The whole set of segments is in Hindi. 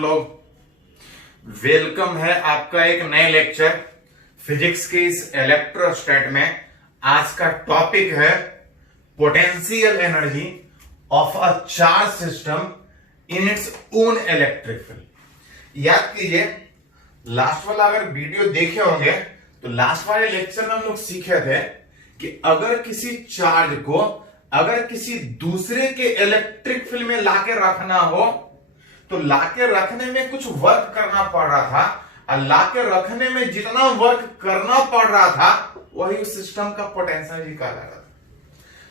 लोग, वेलकम है आपका एक नए लेक्चर फिजिक्स के इस इलेक्ट्रोस्टैट में। आज का टॉपिक है potential energy of a charge system in its own electric field. याद कीजिए, लास्ट वाला अगर वीडियो देखे होंगे तो लास्ट वाले लेक्चर में हम लोग सीखे थे कि अगर किसी चार्ज को अगर किसी दूसरे के इलेक्ट्रिक फील्ड में लाके रखना हो तो लाके रखने में कुछ वर्क करना पड़ रहा था, और लाके रखने में जितना वर्क करना पड़ रहा था वही उस सिस्टम का पोटेंशियल निकाला रहा था।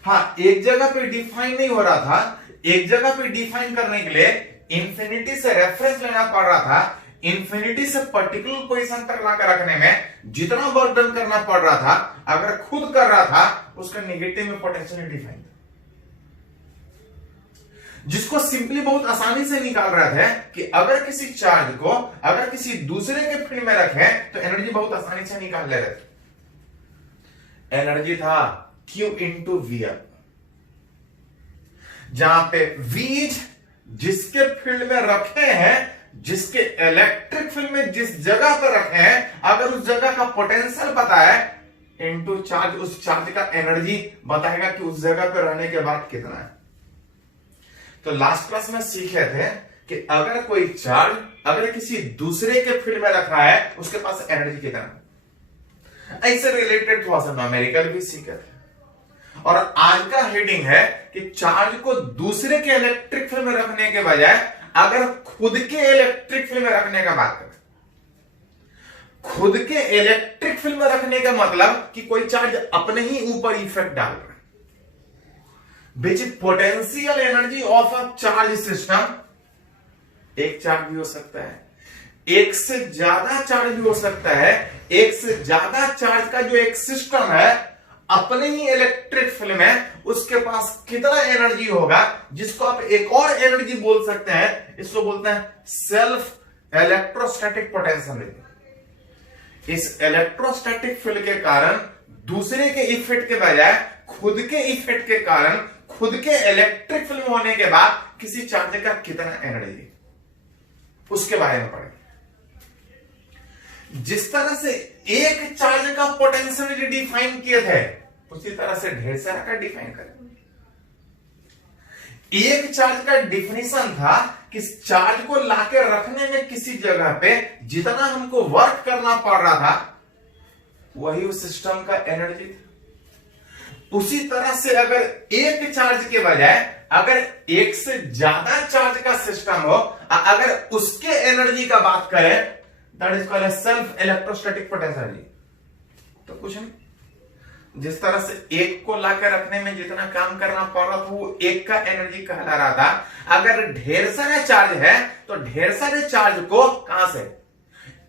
हाँ, एक जगह पे डिफाइन नहीं हो रहा था, एक जगह पे डिफाइन करने के लिए इंफिनिटी से रेफरेंस लेना पड़ रहा था। इंफिनिटी से पर्टिकुलर पोजीशन तक लाकर रखने में जितना वर्क डन करना पड़ रहा था, अगर खुद कर रहा था उसका नेगेटिव में पोटेंशियल डिफाइन था, जिसको सिंपली बहुत आसानी से निकाल रहे थे कि अगर किसी चार्ज को अगर किसी दूसरे के फील्ड में रखें तो एनर्जी बहुत आसानी से निकाल ले रहे थे। एनर्जी था Q इंटू वी, जहां पे V जिसके फील्ड में रखे हैं, जिसके इलेक्ट्रिक फील्ड में जिस जगह पर रखे हैं, अगर उस जगह का पोटेंशियल पता है इनटू चार्ज, उस चार्ज का एनर्जी बताएगा कि उस जगह पर रहने के बाद कितना है। तो लास्ट क्लास में सीखे थे कि अगर कोई चार्ज अगर किसी दूसरे के फील्ड में रखा है उसके पास एनर्जी कितना है। ऐसे रिलेटेड थोड़ा सा न्यूमेरिकल भी सीखे थे। और आज का हेडिंग है कि चार्ज को दूसरे के इलेक्ट्रिक फील्ड में रखने के बजाय अगर खुद के इलेक्ट्रिक फील्ड में रखने का बात करें, खुद के इलेक्ट्रिक फील्ड में रखने का मतलब कि कोई चार्ज अपने ही ऊपर इफेक्ट डाल रहा है, which is potential energy of a charge system। एक चार्ज भी हो सकता है, एक से ज्यादा चार्ज भी हो सकता है। एक से ज्यादा चार्ज का जो एक सिस्टम है अपने ही इलेक्ट्रिक फील्ड में, उसके पास कितना एनर्जी होगा, जिसको आप एक और एनर्जी बोल सकते हैं, इसको बोलते हैं सेल्फ इलेक्ट्रोस्टैटिक पोटेंशियल। इस इलेक्ट्रोस्टैटिक फील्ड के कारण दूसरे के इफेक्ट के बजाय खुद के इफेक्ट के कारण खुद के इलेक्ट्रिक फील्ड में होने के बाद किसी चार्ज का कितना एनर्जी, उसके बारे में पढ़ेंगे। जिस तरह से एक चार्ज का पोटेंशियल डिफाइन किए थे उसी तरह से ढेर सारा का डिफाइन करें। एक चार्ज का डिफिनेशन था कि चार्ज को लाके रखने में किसी जगह पे जितना हमको वर्क करना पड़ रहा था वही उस सिस्टम का एनर्जी था। उसी तरह से अगर एक चार्ज के बजाय अगर एक से ज्यादा चार्ज का सिस्टम हो, अगर उसके एनर्जी का बात करें, that is called self electrostatic potential. तो कुछ नहीं, जिस तरह से एक को लाकर रखने में जितना काम करना पड़ रहा था वो एक का एनर्जी कहला रहा था। अगर ढेर सारे चार्ज है तो ढेर सारे चार्ज को कहां से,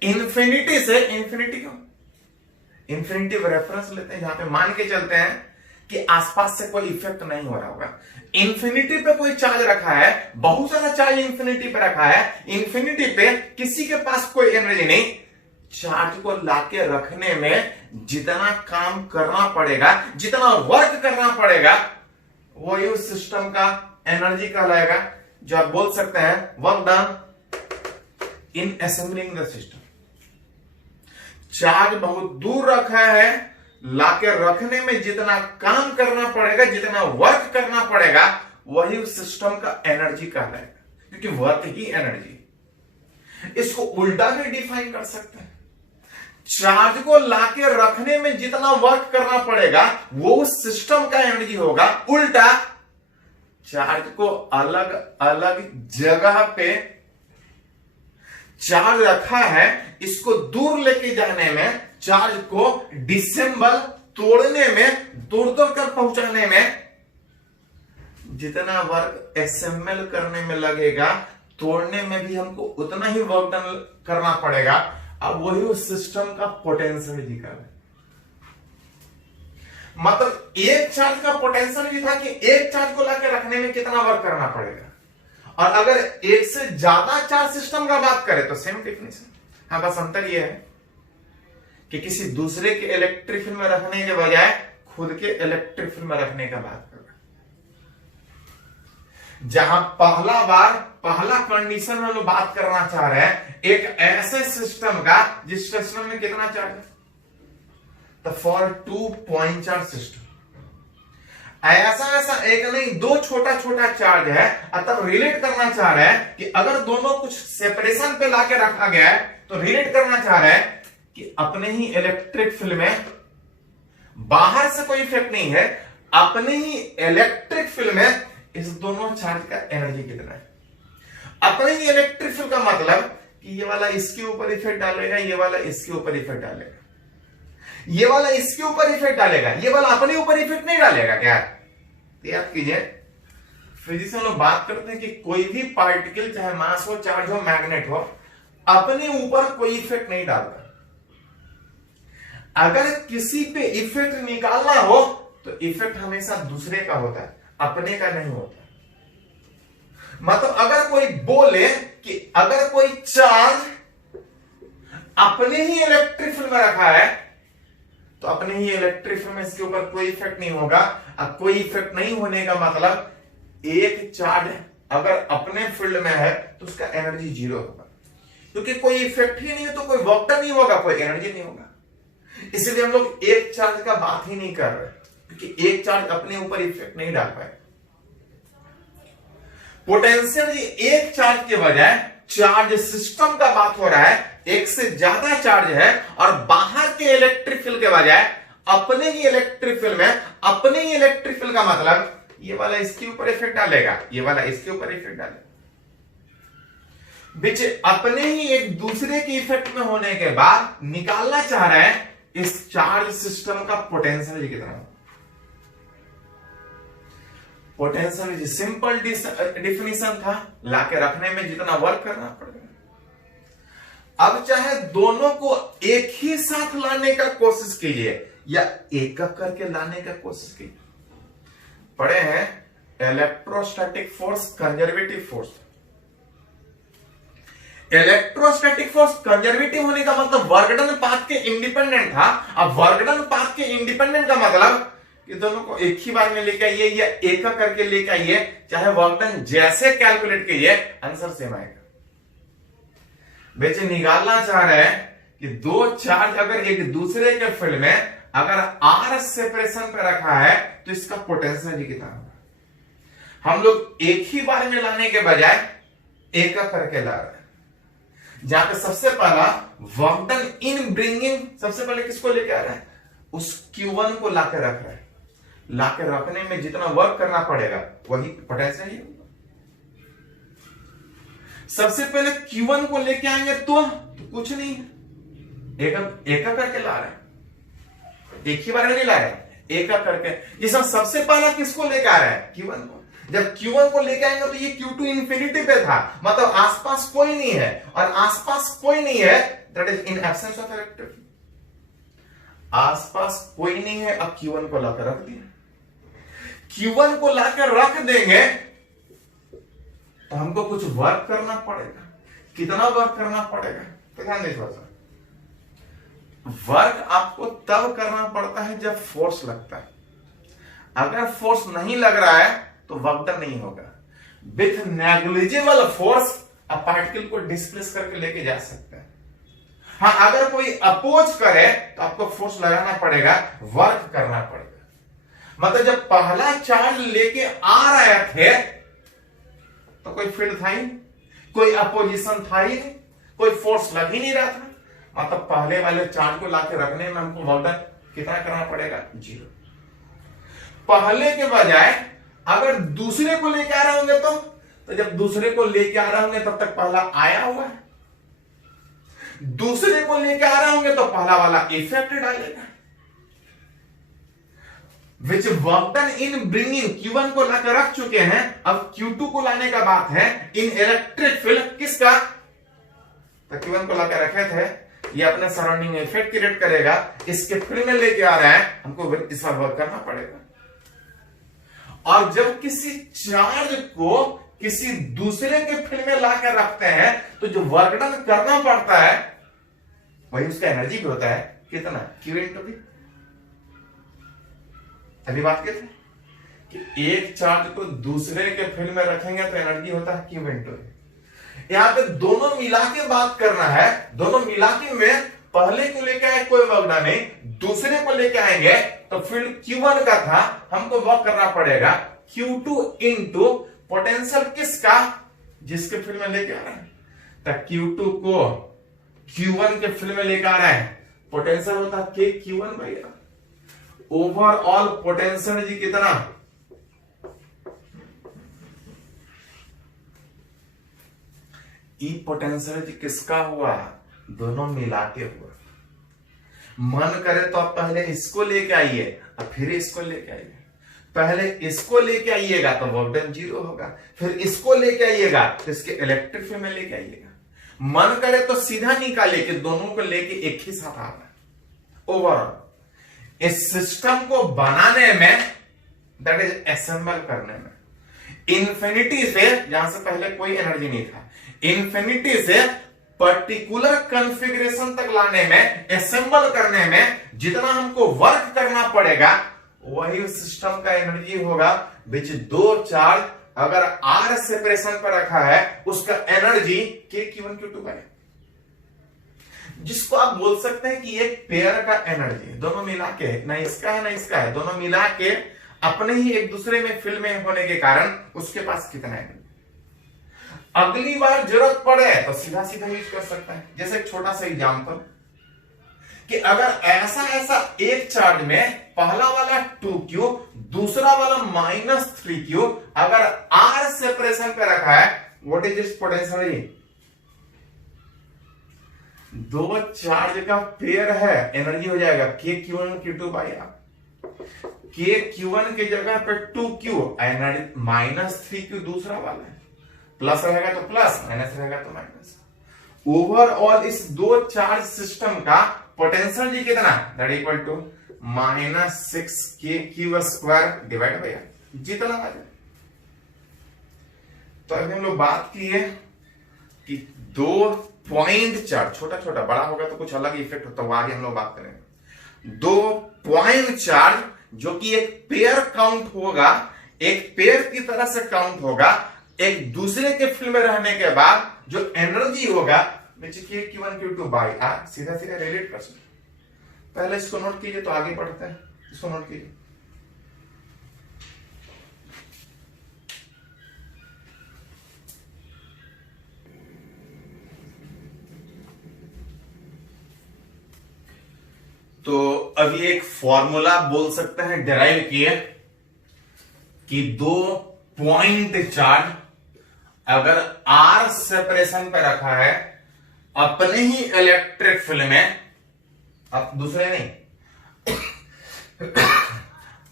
इंफिनिटी से, इंफिनिटी क्यों, इंफिनिटी रेफरेंस लेते हैं जहां पे मान के चलते हैं कि आसपास से कोई इफेक्ट नहीं हो रहा होगा। इंफिनिटी पे कोई चार्ज रखा है, बहुत सारा चार्ज इंफिनिटी पे रखा है, इंफिनिटी पे किसी के पास कोई एनर्जी नहीं। चार्ज को लाके रखने में जितना काम करना पड़ेगा, जितना वर्क करना पड़ेगा, वही उस सिस्टम का एनर्जी कहलाएगा, जो आप बोल सकते हैं work done in assembling the system. Charge बहुत दूर रखा है, लाके रखने में जितना काम करना पड़ेगा, जितना वर्क करना पड़ेगा, वही उस सिस्टम का एनर्जी कहलाएगा, क्योंकि वर्क ही एनर्जी। इसको उल्टा भी डिफाइन कर सकते हैं। चार्ज को लाके रखने में जितना वर्क करना पड़ेगा वो उस सिस्टम का एनर्जी होगा। उल्टा, चार्ज को अलग अलग जगह पे चार्ज रखा है, इसको दूर लेके जाने में, चार्ज को डिसेंबल तोड़ने में, दूर दूर कर पहुंचाने में जितना वर्क एसेंबल करने में लगेगा, तोड़ने में भी हमको उतना ही वर्क डन करना पड़ेगा। अब वही उस सिस्टम का पोटेंशियल निकाले। मतलब एक चार्ज का पोटेंशियल भी था कि एक चार्ज को लाके रखने में कितना वर्क करना पड़ेगा, और अगर एक से ज्यादा चार्ज सिस्टम का बात करें तो सेम डेफिनेशन। हाँ, बस अंतर यह है कि किसी दूसरे के इलेक्ट्रिक फील्ड में रखने के बजाय खुद के इलेक्ट्रिक फील्ड में रखने का बात कर रहे हैं। जहां पहला कंडीशन में लोग बात करना चाह रहे हैं एक ऐसे सिस्टम का जिस सिस्टम में कितना चार्ज है, तो फॉर 2 पॉइंट चार्ज सिस्टम, ऐसा एक नहीं दो छोटा छोटा चार्ज है, अतः रिलेट करना चाह रहे हैं कि अगर दोनों कुछ सेपरेशन पे लाके रखा गया है तो रिलेट करना चाह रहे हैं कि अपने ही इलेक्ट्रिक फील्ड में, बाहर से कोई इफेक्ट नहीं है, अपने ही इलेक्ट्रिक फील्ड में इस दोनों चार्ज का एनर्जी कितना है। अपने ही इलेक्ट्रिक फील्ड का मतलब कि ये वाला इसके ऊपर इफेक्ट डालेगा, ये वाला इसके ऊपर इफेक्ट डालेगा, ये वाला इसके ऊपर इफेक्ट डालेगा, ये वाला अपने ऊपर इफेक्ट नहीं डालेगा क्या? याद कीजिए, फिजिक्स में लोग बात करते हैं कि कोई भी पार्टिकल चाहे मास हो, चार्ज हो, मैग्नेट हो, अपने ऊपर कोई इफेक्ट नहीं डालता। अगर किसी पे इफेक्ट निकालना हो तो इफेक्ट हमेशा दूसरे का होता है, अपने का नहीं होता। मतलब अगर कोई बोले कि अगर कोई चार्ज अपने ही इलेक्ट्रिक फील्ड में रखा है तो अपने ही इलेक्ट्रिक फील्ड में इसके ऊपर कोई इफेक्ट नहीं होगा। अब कोई इफेक्ट नहीं होने का मतलब एक चार्ज अगर अपने फील्ड में है तो उसका एनर्जी 0 होगा, क्योंकि कोई इफेक्ट ही नहीं है तो कोई वर्क डन नहीं होगा, कोई एनर्जी नहीं होगा। इसलिए हम लोग एक चार्ज का बात ही नहीं कर रहे, क्योंकि एक चार्ज अपने ऊपर इफेक्ट नहीं डाल पाए। पोटेंशियल एक चार्ज के बजाय चार्ज सिस्टम का बात हो रहा है, एक से ज्यादा चार्ज है और बाहर के इलेक्ट्रिक फील्ड के बजाय अपने ही इलेक्ट्रिक फील्ड में, अपने ही इलेक्ट्रिक फील्ड का मतलब ये वाला इसके ऊपर इफेक्ट डालेगा, ये वाला इसके ऊपर इफेक्ट डालेगा, बीच अपने ही एक दूसरे के इफेक्ट में होने के बाद निकालना चाह रहे हैं इस चार्ज सिस्टम का पोटेंशियल कितना है। पोटेंशियल सिंपल डिफिनीशन था, लाके रखने में जितना वर्क करना पड़ेगा। अब चाहे दोनों को एक ही साथ लाने का कोशिश कीजिए या एक एक करके लाने का कोशिश कीजिए। पढ़े हैं electrostatic force, conservative force. Electrostatic force conservative होने का मतलब वर्क डन पाथ के इंडिपेंडेंट था। अब वर्क डन पाथ के इंडिपेंडेंट का मतलब कि दोनों को एक ही बार में लेके आइए या एक करके लेके आइए, चाहे वर्क डन जैसे कैलकुलेट कीजिए आंसर सेम आएगा। बेचे निकालना चाह रहे हैं कि दो चार्ज अगर एक दूसरे के फील्ड में अगर आर सेपरेशन पे रखा है तो इसका पोटेंशियल कितना होगा। हम लोग एक ही बार में लाने के बजाय एक करके ला रहे हैं, जहां पे सबसे पहला वर्क डन इन ब्रिंगिंग, सबसे पहले किसको लेके आ रहा है, उस Q1 को लाके रख रहा है। लाके रखने में जितना वर्क करना पड़ेगा वही पोटेंशियल ही होगा। सबसे पहले Q1 को लेके आएंगे तो कुछ नहीं, एक करके ला रहे हैं, एक ही बार में नहीं ला रहे, एक करके। इसमें सबसे पहला किसको लेके आ रहा है, Q1 को। जब Q1 को लेके आएंगे तो ये Q2 इंफिनिटी पे था, मतलब आसपास कोई नहीं है, और आसपास कोई नहीं है that is in absence of electric field. आसपास कोई नहीं है, अब Q1 को लाकर रख दिया। Q1 को लाकर रख देंगे तो हमको कुछ वर्क करना पड़ेगा। कितना वर्क करना पड़ेगा तो ध्यान दीजिए थोड़ा सा। वर्क आपको तब करना पड़ता है जब फोर्स लगता है। अगर फोर्स नहीं लग रहा है तो वर्क डन नहीं होगा। विथ नेग्लिजिबल फोर्स आप पार्टिकल को डिस्प्लेस करके लेके जा सकते हैं। हाँ, अगर कोई अपोज करे तो आपको फोर्स लगाना पड़ेगा, वर्क करना पड़ेगा। मतलब जब पहला चार्ज लेके आ रहे थे तो कोई फील्ड था ही, कोई अपोजिशन था ही नहीं, कोई फोर्स लग ही नहीं रहा था। मतलब पहले वाले चार्ज को लाके रखने में हमको वर्क डन कितना करना पड़ेगा, 0। पहले के बजाय अगर दूसरे को लेके आ रहे होंगे तो जब दूसरे को लेके आ रहे होंगे तब तक पहला आया हुआ है, दूसरे को लेके आ रहे होंगे तो पहला वाला इफेक्ट डालेगा। Which work done in bringing, Q1 को लाकर रख चुके हैं, अब Q2 को लाने का बात है। इन इलेक्ट्रिक फील्ड किसका, तो Q1 को लाकर रखे थे, ये अपने सराउंडिंग में इफेक्ट क्रिएट करेगा, इसके फील्ड में लेके आ रहा है, हमको इस पर वर्क करना पड़ेगा। और जब किसी चार्ज को किसी दूसरे के फील्ड में लाकर रखते हैं तो जो वर्क डन करना पड़ता है वही उसका एनर्जी भी होता है। कितना, Q into V। अभी बात करते हैं कि एक चार्ज को दूसरे के फील्ड में रखेंगे तो एनर्जी होता है Q इंटू। यहां पे दोनों मिला के बात करना है, दोनों मिला के में पहले को लेके आए कोई वर्क नहीं, दूसरे को लेके आएंगे तो फील्ड Q1 का था, हमको वर्क करना पड़ेगा Q2 इंटू पोटेंशियल किसका, जिसके फील्ड में लेके आ रहा है। तो Q2 को Q1 के फील्ड में लेके आ रहा है, पोटेंशियल होता है K Q1 भैया। ओवरऑल पोटेंशियल जी कितना, ई पोटेंशियल जी किसका हुआ, दोनों मिला के हुआ। मन करे तो आप पहले इसको लेके आइए और फिर इसको लेके आइए। पहले इसको लेके आइएगा तो वर्क डन 0 होगा, फिर इसको लेके आइएगा तो इसके इलेक्ट्रिक फील्ड में लेके आइएगा। मन करे तो सीधा निकालिए कि दोनों को लेके एक ही साथ आ रहा है। ओवरऑल इस सिस्टम को बनाने में, दैट इज असेंबल करने में, इंफिनिटी से, जहां से पहले कोई एनर्जी नहीं था, इंफिनिटी से पर्टिकुलर कॉन्फ़िगरेशन तक लाने में, असेंबल करने में जितना हमको वर्क करना पड़ेगा वही सिस्टम का एनर्जी होगा। विच दो चार्ज अगर R सेपरेशन पर रखा है उसका एनर्जी K Q1 Q2 है, जिसको आप बोल सकते हैं कि एक पेयर का एनर्जी दोनों मिला के, ना इसका है ना इसका है, दोनों मिला के अपने ही एक दूसरे में फील्ड में होने के कारण उसके पास कितना एनर्जी। अगली बार जरूरत पड़े तो सीधा सीधा यूज कर सकता है। जैसे एक छोटा सा एग्जांपल कि अगर ऐसा ऐसा एक चार्ज में पहला वाला 2Q, दूसरा वाला -3Q अगर R सेपरेशन पे रखा है, व्हाट इज इट्स पोटेंशियल, दो चार्ज का पेयर है, एनर्जी हो जाएगा K Q1 Q2 by R। K Q1 की जगह पे 2Q, एनर्जी -3Q दूसरा वाला है, प्लस रहेगा तो प्लस, माइनस रहेगा तो माइनस। ओवरऑल इस दो चार्ज सिस्टम का पोटेंशियल जी कितना, that equal to -6K² divide by R, जितना आ जाए। तो अभी हम लोग बात की है कि दो पॉइंट चार्ज, छोटा छोटा, बड़ा होगा तो कुछ अलग इफेक्ट होता है, आगे हम लोग बात करेंगे। दो पॉइंट चार्ज जो कि एक पेयर काउंट होगा, एक पेयर की तरह से काउंट होगा, एक दूसरे के फील्ड में रहने के बाद जो एनर्जी होगा K Q1 Q2 by R, सीधा सीधा रिलेट कर सकते। पहले इसको नोट कीजिए तो आगे बढ़ते हैं। इसको नोट कीजिए, तो अभी एक फॉर्मूला बोल सकते हैं डिराइव किए कि दो पॉइंट चार्ज अगर R सेपरेशन पे रखा है अपने ही इलेक्ट्रिक फील्ड में, अब दूसरे नहीं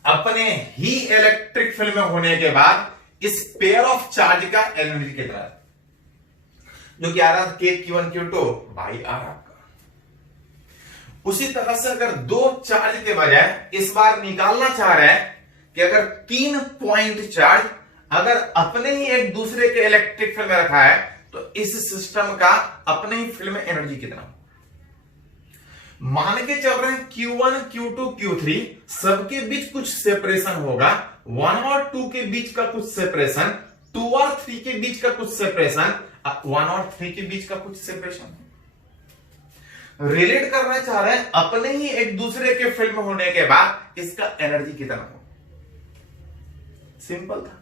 अपने ही इलेक्ट्रिक फील्ड में होने के बाद इस पेयर ऑफ चार्ज का एनर्जी कितना है, जो कि आ रहा K Q1 Q2 by R आपका। उसी तरह से अगर दो चार्ज के बजाय इस बार निकालना चाह रहे हैं कि अगर तीन पॉइंट चार्ज अगर अपने ही एक दूसरे के इलेक्ट्रिक फील्ड में रखा है तो इस सिस्टम का अपने ही फील्ड में एनर्जी कितना। मान के चल रहे हैं Q1 Q2 Q3 सबके बीच कुछ सेपरेशन होगा, 1 और 2 के बीच का कुछ सेपरेशन, 2 और 3 के बीच का कुछ सेपरेशन, 1 और 3 के बीच का कुछ सेपरेशन। रिलेट करना चाह रहे हैं अपने ही एक दूसरे के फील्ड में होने के बाद इसका एनर्जी कितना हो। सिंपल था।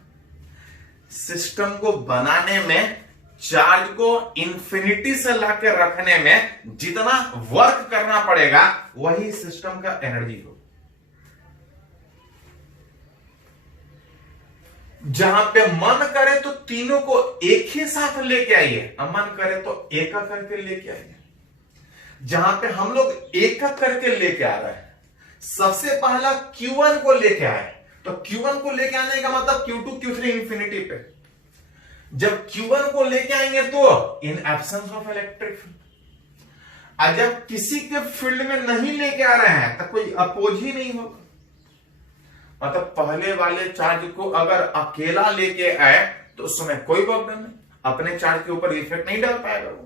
सिस्टम को बनाने में, चार्ज को इंफिनिटी से लाके रखने में जितना वर्क करना पड़ेगा वही सिस्टम का एनर्जी हो। जहां पे मन करे तो तीनों को एक ही साथ लेके आइए, मन करे तो एक करके लेके आइए। जहां पे हम लोग एक करके लेके आ रहे हैं, सबसे पहला Q1 को लेके आए, तो Q1 को लेके आने का मतलब Q2 Q3 इंफिनिटी पे। जब Q1 को लेके आएंगे तो in absence of electric field, जब किसी के फील्ड में नहीं लेके आ रहे हैं तो कोई अपोज ही नहीं होगा। मतलब पहले वाले चार्ज को अगर अकेला लेके आए तो उस समय कोई वर्क नहीं, अपने चार्ज के ऊपर इफेक्ट नहीं डाल पाएगा वो।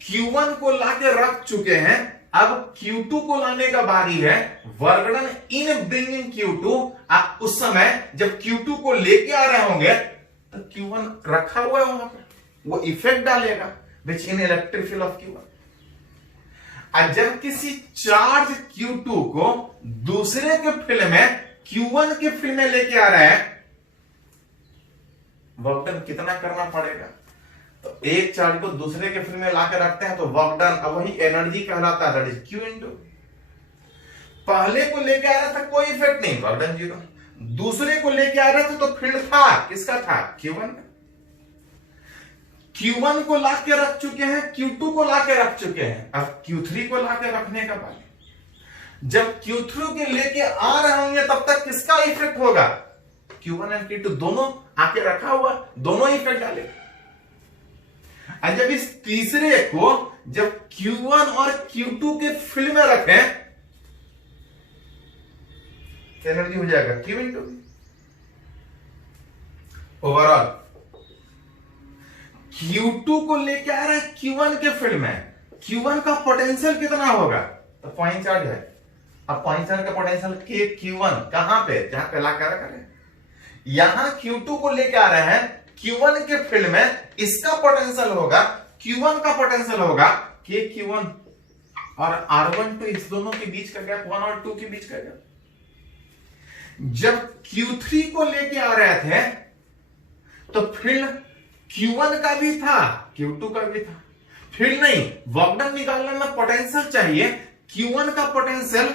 Q1 को लाके रख चुके हैं, अब Q2 को लाने का बारी है, work done in bringing Q2। आप उस समय जब Q2 को लेके आ रहे होंगे तो Q1 रखा हुआ है वहां पे, वो इफेक्ट डालेगा which in electric field of Q1। और जब किसी चार्ज Q2 को दूसरे के फील्ड में Q1 के फील्ड में लेके आ रहे हैं, वर्क डन कितना करना पड़ेगा? तो एक चार्ज को दूसरे के फील्ड में लाकर रखते हैं तो वर्क डन, अब वही एनर्जी कहलाता है, दैट इज Q इनटू। पहले को लेके आ रहा था कोई इफेक्ट नहीं, वर्क डन 0। दूसरे को लेके आ रहा था तो फील्ड था, किसका था? Q1 का। Q1 को ला के रख चुके हैं, Q2 को ला के रख चुके हैं, अब Q3 को ला के रखने का बात। जब Q3 के लेके आ रहे होंगे तब तक किसका इफेक्ट होगा? Q1 और Q2 दोनों आके रखा हुआ, दोनों इफेक्ट डालेगा। और जब इस तीसरे को जब Q1 और Q2 के फील्ड में रखें तो एनर्जी हो जाएगा Q into V। Overall Q2 को लेके आ रहा है Q1 के फील्ड में, Q1 का पोटेंशियल कितना होगा? तो पॉइंट चार्ज है। अब पॉइंट चार्ज का पोटेंशियल के Q1 कहां पे? जहां पे ला कर रखें। यहां Q2 को लेके आ रहे हैं Q1 के फील्ड में, इसका पोटेंशियल होगा, Q1 का पोटेंशियल होगा के Q1 और R1 2, इस दोनों के बीच का गैप 1 और 2 के बीच का गैप। जब Q3 को लेके आ रहे थे तो फील्ड Q1 का भी था, Q2 का भी था। फील्ड नहीं, वर्क डन निकालने में पोटेंशियल चाहिए, Q1 का पोटेंशियल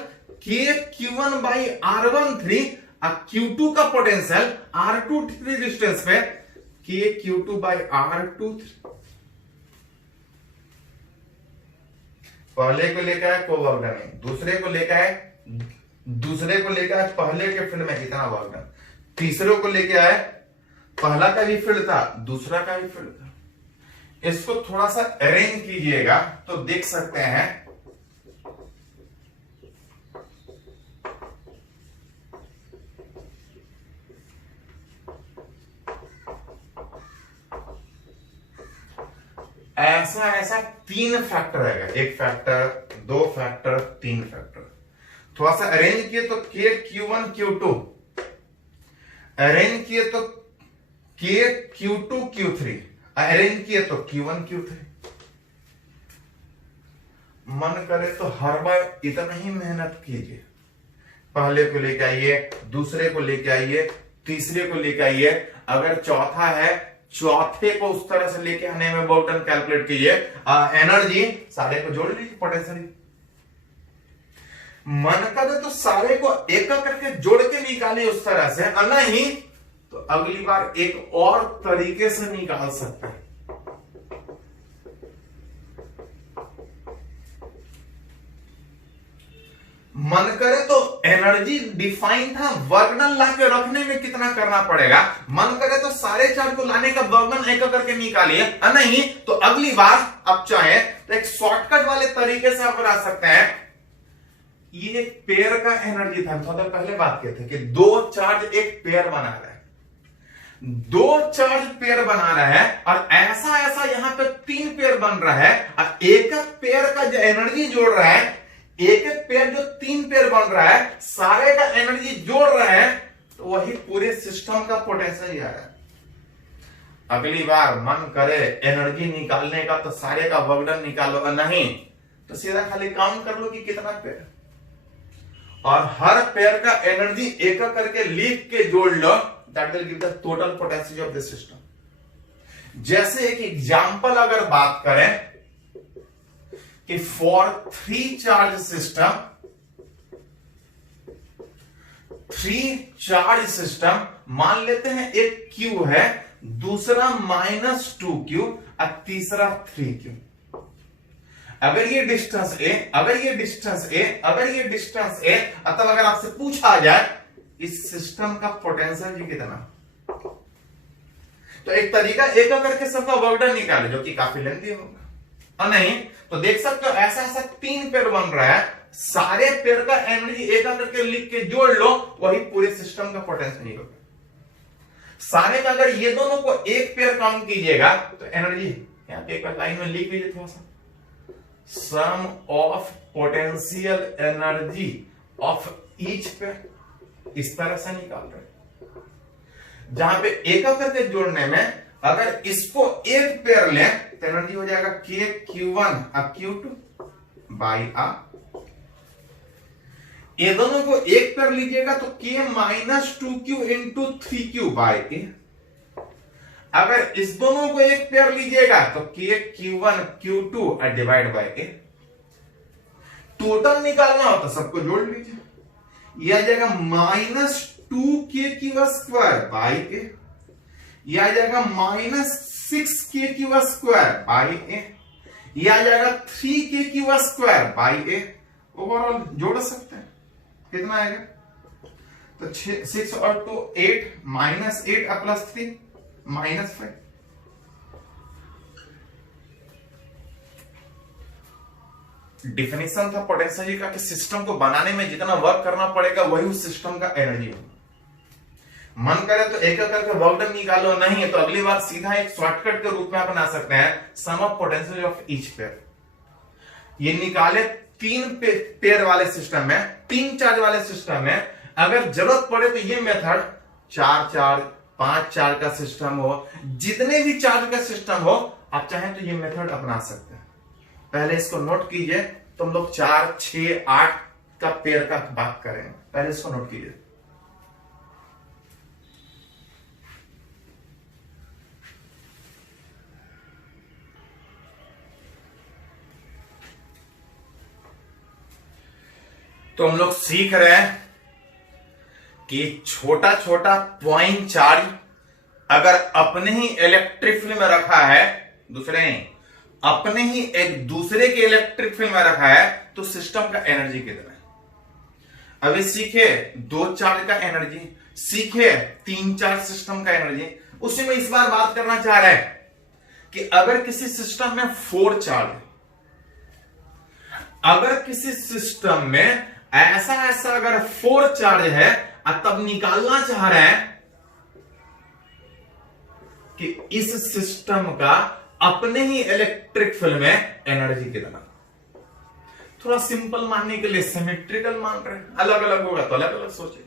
के Q1 बाई R13 और Q2 का पोटेंशियल R23 डिस्टेंस पे के Q2 बाई R23। पहले को लेकर है कोई वर्क डन नहीं, दूसरे को लेकर है पहले के फील्ड में कितना वर्क डन, तीसरे को लेके आए पहला का भी फील्ड था, दूसरा का भी फील्ड था। इसको थोड़ा सा अरेंज कीजिएगा तो देख सकते हैं ऐसा ऐसा 3 फैक्टर रहेगा, 1 फैक्टर, 2 फैक्टर, 3 फैक्टर। थोड़ा सा अरेंज किए तो के Q1 Q2, अरेंज किए तो के Q2 Q3, अरेंज किए तो Q1 Q3। मन करे तो हर बार इतना ही मेहनत कीजिए, पहले को लेके आइए, दूसरे को लेके आइए, तीसरे को लेके आइए, अगर चौथा है चौथे को उस तरह से लेके आने में वर्क डन कैलकुलेट कीजिए, एनर्जी सारे को जोड़ लीजिए, पोटेंशियल। मन करे तो सारे को एक करके जोड़ के निकाले उस तरह से, नहीं तो अगली बार एक और तरीके से निकाल सकते हैं। मन करे तो एनर्जी डिफाइन था, वर्क डन ला के रखने में कितना करना पड़ेगा, मन करे तो सारे चार्ज को लाने का वर्क डन एक करके निकालिए, नहीं तो अगली बार आप चाहे तो एक शॉर्टकट वाले तरीके से आप बना सकते हैं। ये एक पेयर का एनर्जी था, थोड़ा पहले बात किए थे कि 2 चार्ज एक पेयर बना रहा है, 2 चार्ज पेयर बना रहा है और ऐसा ऐसा यहां पे 3 पेयर बन रहा है, और एक पेयर का जो एनर्जी जोड़ रहा है, एक एक पेयर जो 3 पेयर बन रहा है, सारे का एनर्जी जोड़ रहे हैं, तो वही पूरे सिस्टम का पोटेंशियल आ रहा है। अगली बार मन करे एनर्जी निकालने का तो सारे का वर्क डन निकालो, नहीं तो सीधा खाली काउंट कर लो कि कितना पेयर, और हर पेयर का एनर्जी एक करके लिख के जोड़ लो, that will give the total potential of the system. जैसे एक एग्जांपल अगर बात करें कि for 3 charge system, 3 charge system मान लेते हैं एक Q है, दूसरा -2Q और तीसरा 3Q। अगर ये डिस्टेंस A, अगर ये डिस्टेंस A, अगर ये डिस्टेंस A, अतः अगर आपसे पूछा जाए इस सिस्टम का पोटेंशियल जी कितना, तो एक तरीका एक करके सबका वर्क डन निकाले जो कि काफी लेंथी होगा, और नहीं तो देख सकते हो ऐसा ऐसा 3 पेयर बन रहा है, सारे पेयर का एनर्जी एक करके लिख के जोड़ लो, वही पूरे सिस्टम का पोटेंशियल होगा। सारे का अगर ये दोनों को एक पेयर काउंट कीजिएगा तो एनर्जी यहां पे एक लाइन में लिख लीजिए थोड़ा सा, sum of potential energy of each pair, इस तरह से निकाल रहे हैं। जहां पे एक करके जोड़ने में अगर इसको एक पेयर लें तो एनर्जी हो जाएगा के Q1 Q2 बाई आर। ये दोनों को एक पेयर लीजिएगा तो K minus 2Q into 3Q by a. अगर इस दोनों को एक पेयर लीजिएगा तो K Q1 Q2 divide by A. Total निकालना हो तो सबको जोड़ लीजिए, यह आ जाएगा माइनस 2K स्क्वायर बाई ए, यह आ जाएगा माइनस 6K स्क्वायर बाई ए, यह आ जाएगा 3K square by A. Overall जोड़ सकते हैं, कितना आएगा? तो 6 और 2 8, माइनस 8 प्लस 3 माइनस 5। डिफिनेशन था पोटेंशियल का कि सिस्टम को बनाने में जितना वर्क करना पड़ेगा वही उस सिस्टम का एनर्जी होगा। मन करे तो एक करके वर्क डन निकालो, नहीं है तो अगली बार सीधा एक शॉर्टकट के रूप में आप बना सकते हैं sum of potential of each pair. ये निकाले 3 पेयर वाले सिस्टम में, 3 चार्ज वाले सिस्टम में। अगर जरूरत पड़े तो ये मेथड 4 चार्ज 5 चार्ज का सिस्टम हो, जितने भी चार्ज का सिस्टम हो आप चाहें तो ये मेथड अपना सकते हैं। पहले इसको नोट कीजिए, तो हम लोग 4 6 8 का पेयर का बात करेंगे। पहले इसको नोट कीजिए। तो हम लोग सीख रहे हैं कि छोटा छोटा पॉइंट चार्ज अगर अपने ही इलेक्ट्रिक फील्ड में रखा है, दूसरे नहीं, अपने ही एक दूसरे के इलेक्ट्रिक फील्ड में रखा है तो सिस्टम का एनर्जी कितना है। अभी सीखे 2 चार्ज का एनर्जी, सीखे 3 चार्ज सिस्टम का एनर्जी। उसी में इस बार बात करना चाह रहे हैं कि अगर किसी सिस्टम में 4 चार्ज है, अगर किसी सिस्टम में ऐसा अगर 4 चार्ज है तब निकालना चाह रहे हैं कि इस सिस्टम का अपने ही इलेक्ट्रिक फील्ड में एनर्जी कितना। थोड़ा सिंपल मानने के लिए सिमेट्रिकल मान रहे हैं, अलग अलग होगा तो अलग अलग सोचिए।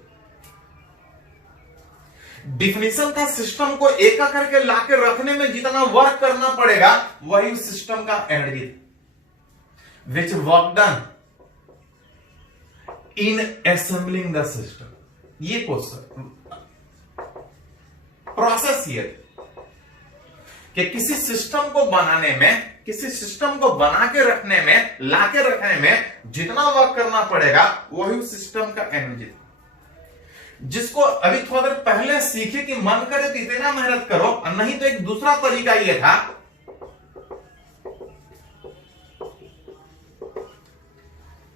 डिफिनेशन था सिस्टम को एक करके लाके रखने में जितना वर्क करना पड़ेगा वही उस सिस्टम का energy. Which work done in assembling the system, ये क्वेश्चन प्रोसेस ये कि किसी सिस्टम को बनाने में, किसी सिस्टम को बना के रखने में, लाके रखने में जितना वर्क करना पड़ेगा वही उस सिस्टम का एनर्जी, जिसको अभी थोड़ा देर पहले सीखे कि मन करे तो इतना मेहनत करो, और नहीं तो एक दूसरा तरीका यह था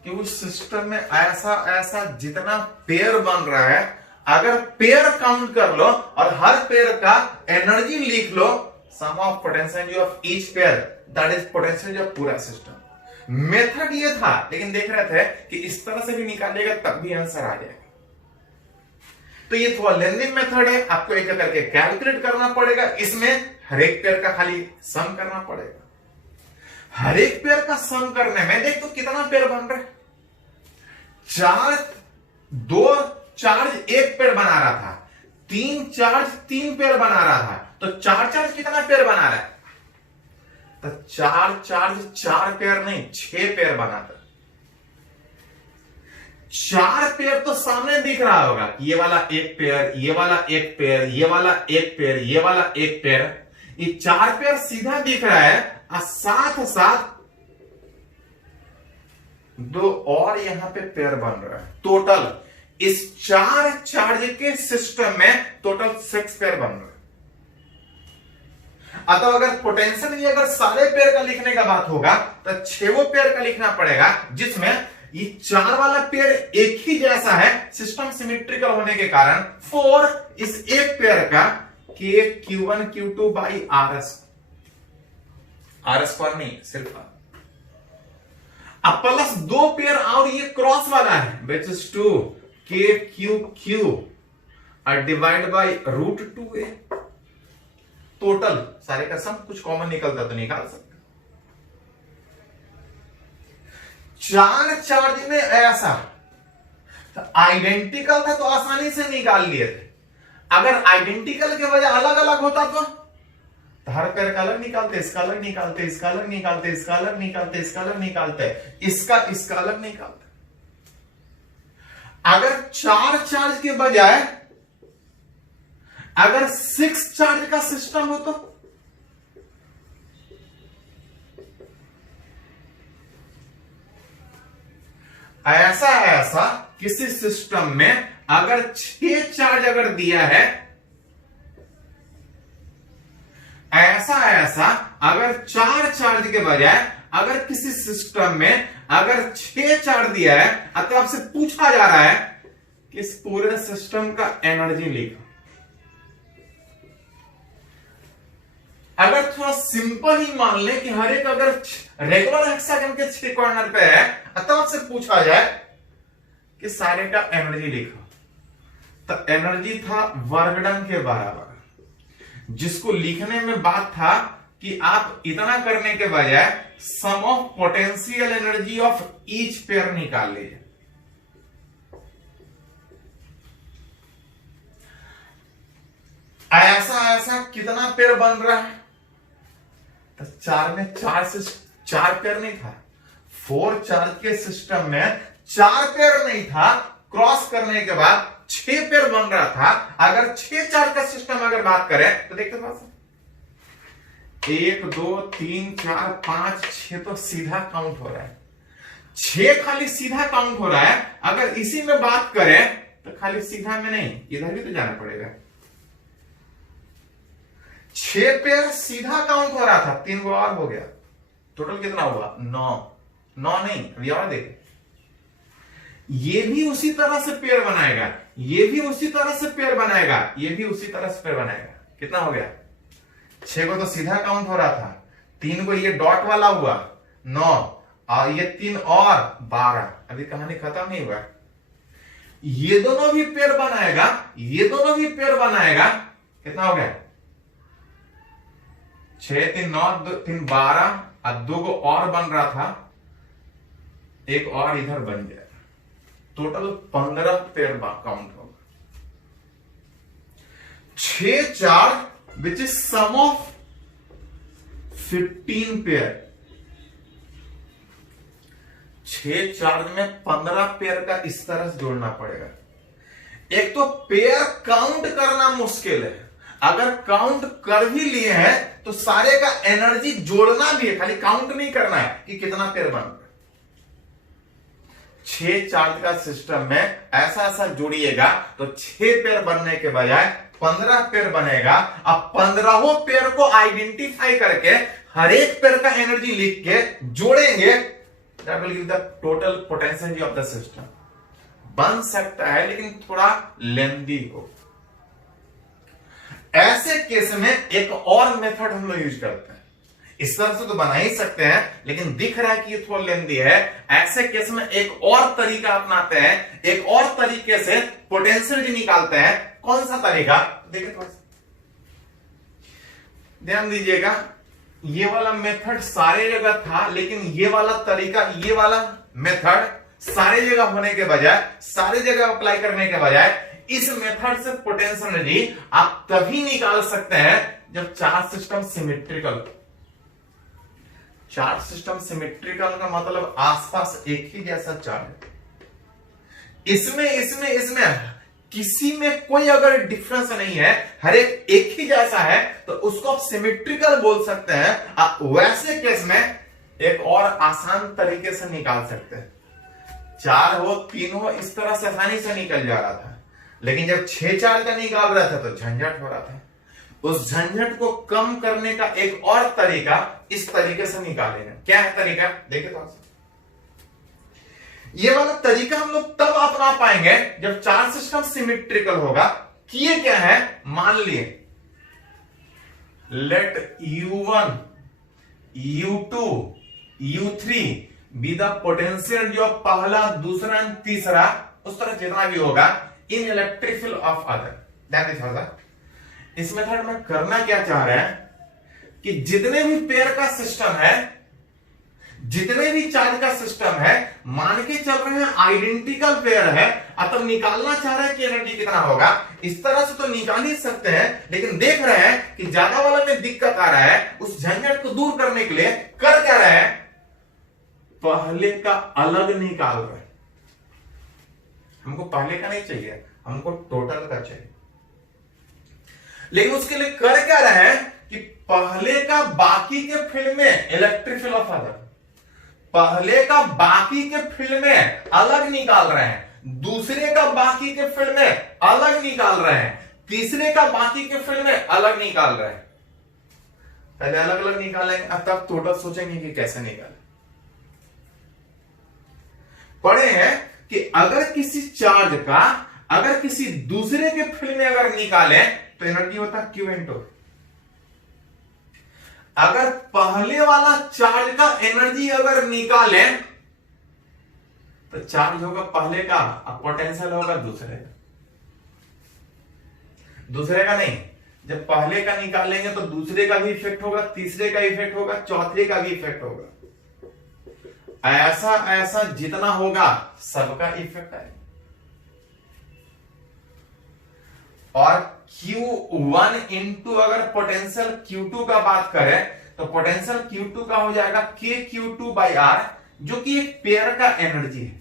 कि उस सिस्टम में ऐसा जितना पेयर बन रहा है, अगर पेयर काउंट कर लो और हर पेयर का एनर्जी लिख लो, sum of potential of each pair, that is potential of पूरा सिस्टम। मेथड ये था, लेकिन देख रहे थे कि इस तरह से भी निकालेगा तब भी आंसर आ जाएगा। तो ये थोड़ा लेंदी मेथड है, आपको एक करके कैलकुलेट करना पड़ेगा। इसमें हर एक पेयर का खाली सम करना पड़ेगा। हर एक पेयर का सम करने में देख तो कितना पेयर बन रहा है। 2 चार्ज एक पेयर बना रहा था, 3 चार्ज 3 पेयर बना रहा था, तो 4 चार्ज कितना पेयर बना रहा है? तो 4 चार्ज 4 पेयर नहीं 6 पेयर बनाता। 4 पेयर तो सामने दिख रहा होगा, ये वाला एक पेयर, ये वाला एक पेयर, ये वाला एक पेयर, ये वाला एक पेयर, ये 4 पेयर सीधा दिख रहा है। और साथ साथ 2 और यहां पे पेयर बन रहा है। टोटल इस 4 चार्ज के सिस्टम में टोटल 6 पेयर बन रहा है। अतः अगर पोटेंशियल में अगर सारे पेयर का लिखने का बात होगा तो 6 पेयर का लिखना पड़ेगा, जिसमें ये 4 वाला पेयर एक ही जैसा है सिस्टम सिमेट्रिकल होने के कारण। 4 इस एक पेयर का के Q1 Q2 by are square नहीं सिर्फ अब प्लस 2 पेयर और ये क्रॉस वाला है विच इज 2 के क्यू क्यू और डिवाइड बाई √2a। टोटल सारे का सम कुछ कॉमन निकलता तो निकाल सकते। चार चार्ज में ऐसा, तो आइडेंटिकल था तो आसानी से निकाल लिए थे। अगर आइडेंटिकल के वजह अलग अलग होता तो हर पेयर का अलग निकालते, इसका अलग निकालते, इसका अलग निकालते, इसका अलग निकालते, इसका अलग निकालते, इसका अलग निकालते। अगर चार चार्ज के बजाय अगर 6 चार्ज का सिस्टम हो तो ऐसा किसी सिस्टम में अगर 6 चार्ज अगर दिया है, ऐसा अगर 4 चार्ज के बजाय अगर किसी सिस्टम में अगर 6 चार्ज दिया है, तो आपसे पूछा जा रहा है कि इस पूरे सिस्टम का एनर्जी लिखो। अगर थोड़ा सिंपल ही मान ले कि हर एक अगर रेगुलर हेक्सागन के 6 कॉर्नर पे है, तो आपसे पूछा जाए कि सारे का एनर्जी लिखो, तो एनर्जी था वर्क डन के बराबर, जिसको लिखने में बात था कि आप इतना करने के बजाय sum of potential energy of each pair निकाल लीजिए। ऐसा कितना पेयर बन रहा है, तो 4 में 4 पेयर नहीं था, 4 चार्ज के सिस्टम में 4 पेयर नहीं था, क्रॉस करने के बाद 6 पेयर बन रहा था। अगर 6 चार्ज का सिस्टम अगर बात करें तो देखते पास 1 2 3 4 5 6 तो सीधा काउंट हो रहा है, 6 खाली सीधा काउंट हो रहा है। अगर इसी में बात करें तो खाली सीधा में नहीं, इधर भी तो जाना पड़ेगा। 6 पेयर सीधा काउंट हो रहा था, 3 को और हो गया, टोटल कितना हुआ 9 नहीं, अभी और देखें, ये भी उसी तरह से पेयर बनाएगा, ये भी उसी तरह से पेयर बनाएगा, ये भी उसी तरह से पेयर बनाएगा। कितना हो गया, 6 को तो सीधा काउंट हो रहा था, 3 को ये डॉट वाला हुआ 9, और ये 3 और 12। अभी कहानी खत्म नहीं हुआ, ये दोनों भी पेयर बनाएगा, ये दोनों भी पेयर बनाएगा। कितना हो गया 6 3 9 3 12, और 2 को और बन रहा था, एक और इधर बन गया, टोटल 15 पेयर काउंट होगा। 6 charge which is sum of 15 pair, 6 charge में 15 पेयर का इस तरह से जोड़ना पड़ेगा। एक तो पेयर काउंट करना मुश्किल है, अगर काउंट कर भी लिए हैं तो सारे का एनर्जी जोड़ना भी है, खाली काउंट नहीं करना है कि कितना पेयर बन रहा है। 6 चार्ज का सिस्टम में ऐसा जोड़िएगा तो 6 पेयर बनने के बजाय 15 पेयर बनेगा। अब 15 पेयर को आइडेंटिफाई करके हर एक पेयर का एनर्जी लिख के जोड़ेंगे, that will give the total potential of the system. बन सकता है लेकिन थोड़ा लेंदी हो। ऐसे केस में एक और मेथड हम लोग यूज करते हैं, इस तरह से तो बना ही सकते हैं लेकिन दिख रहा है कि ये थोड़ा लेंदी है। ऐसे केस में एक और तरीका अपनाते हैं, एक और तरीके से पोटेंशियल निकालते हैं। कौन सा तरीका देखिए, थोड़ा ध्यान दीजिएगा। ये वाला मेथड सारे जगह था, लेकिन ये वाला तरीका, ये वाला मेथड सारे जगह होने के बजाय, सारे जगह अप्लाई करने के बजाय, इस मेथड से पोटेंशियल एनर्जी आप तभी निकाल सकते हैं जब charge system symmetrical. Charge system symmetrical का मतलब आसपास एक ही जैसा चार्ज है। इसमें किसी में कोई अगर डिफरेंस नहीं है, हर एक ही जैसा है, तो उसको आप सिमेट्रिकल बोल सकते हैं। वैसे केस में एक और आसान तरीके से निकाल सकते हैं। 4 हो 3 हो, इस तरह से आसानी से निकल जा रहा था, लेकिन जब 6 चार्ज का निकाल रहा था तो झंझट हो रहा था। उस झंझट को कम करने का एक और तरीका इस तरीके से निकालेंगे। क्या है तरीका, देखिए तो। ये वाला तरीका हम लोग तब अपना पाएंगे जब चार्ज सिस्टम सिमेट्रिकल होगा। किए क्या है, मान लिए late U1 U2 U3 be the potential जो पहला, दूसरा, तीसरा, उस तरह जितना भी होगा इन electric field of other. That is further. इस मेथड में करना क्या चाह रहे हैं कि जितने भी पेयर का सिस्टम है, जितने भी चार्ज का सिस्टम है, मान के चल रहे हैं आइडेंटिकल पेयर है, अब निकालना चाह रहे हैं कि एनर्जी कितना होगा। इस तरह से तो निकाल ही सकते हैं, लेकिन देख रहे हैं कि ज्यादा वाला में दिक्कत आ रहा है। उस झंझट को दूर करने के लिए कर क्या रहे हैं, पहले का अलग निकाल रहे हैं। हमको पहले का नहीं चाहिए, हमको टोटल का चाहिए। लेकिन उसके लिए कर क्या रहे हैं कि पहले का बाकी के फील्ड में इलेक्ट्रिक फील्ड ऑफ अदर, पहले का बाकी के फील्ड में अलग निकाल रहे हैं, दूसरे का बाकी के फील्ड में अलग निकाल रहे हैं, तीसरे का बाकी के फील्ड में अलग निकाल रहे हैं। पहले अलग अलग निकालेंगे, अब तक टोटल सोचेंगे कि कैसे निकालें। पढ़े हैं कि अगर किसी चार्ज का अगर किसी दूसरे के फील्ड में अगर निकालें तो एनर्जी होता Q इंटू। अगर पहले वाला चार्ज का एनर्जी अगर निकालें तो चार्ज होगा पहले का, अब पोटेंशियल होगा दूसरे का। दूसरे का नहीं, जब पहले का निकालेंगे तो दूसरे का भी इफेक्ट होगा, तीसरे का इफेक्ट होगा, चौथे का भी इफेक्ट होगा। ऐसा ऐसा जितना होगा सबका इफेक्ट आएगा। और Q1 इंटू अगर पोटेंशियल Q2 का बात करें तो पोटेंशियल Q2 का हो जाएगा KQ2/R, जो कि एक पेयर का एनर्जी है,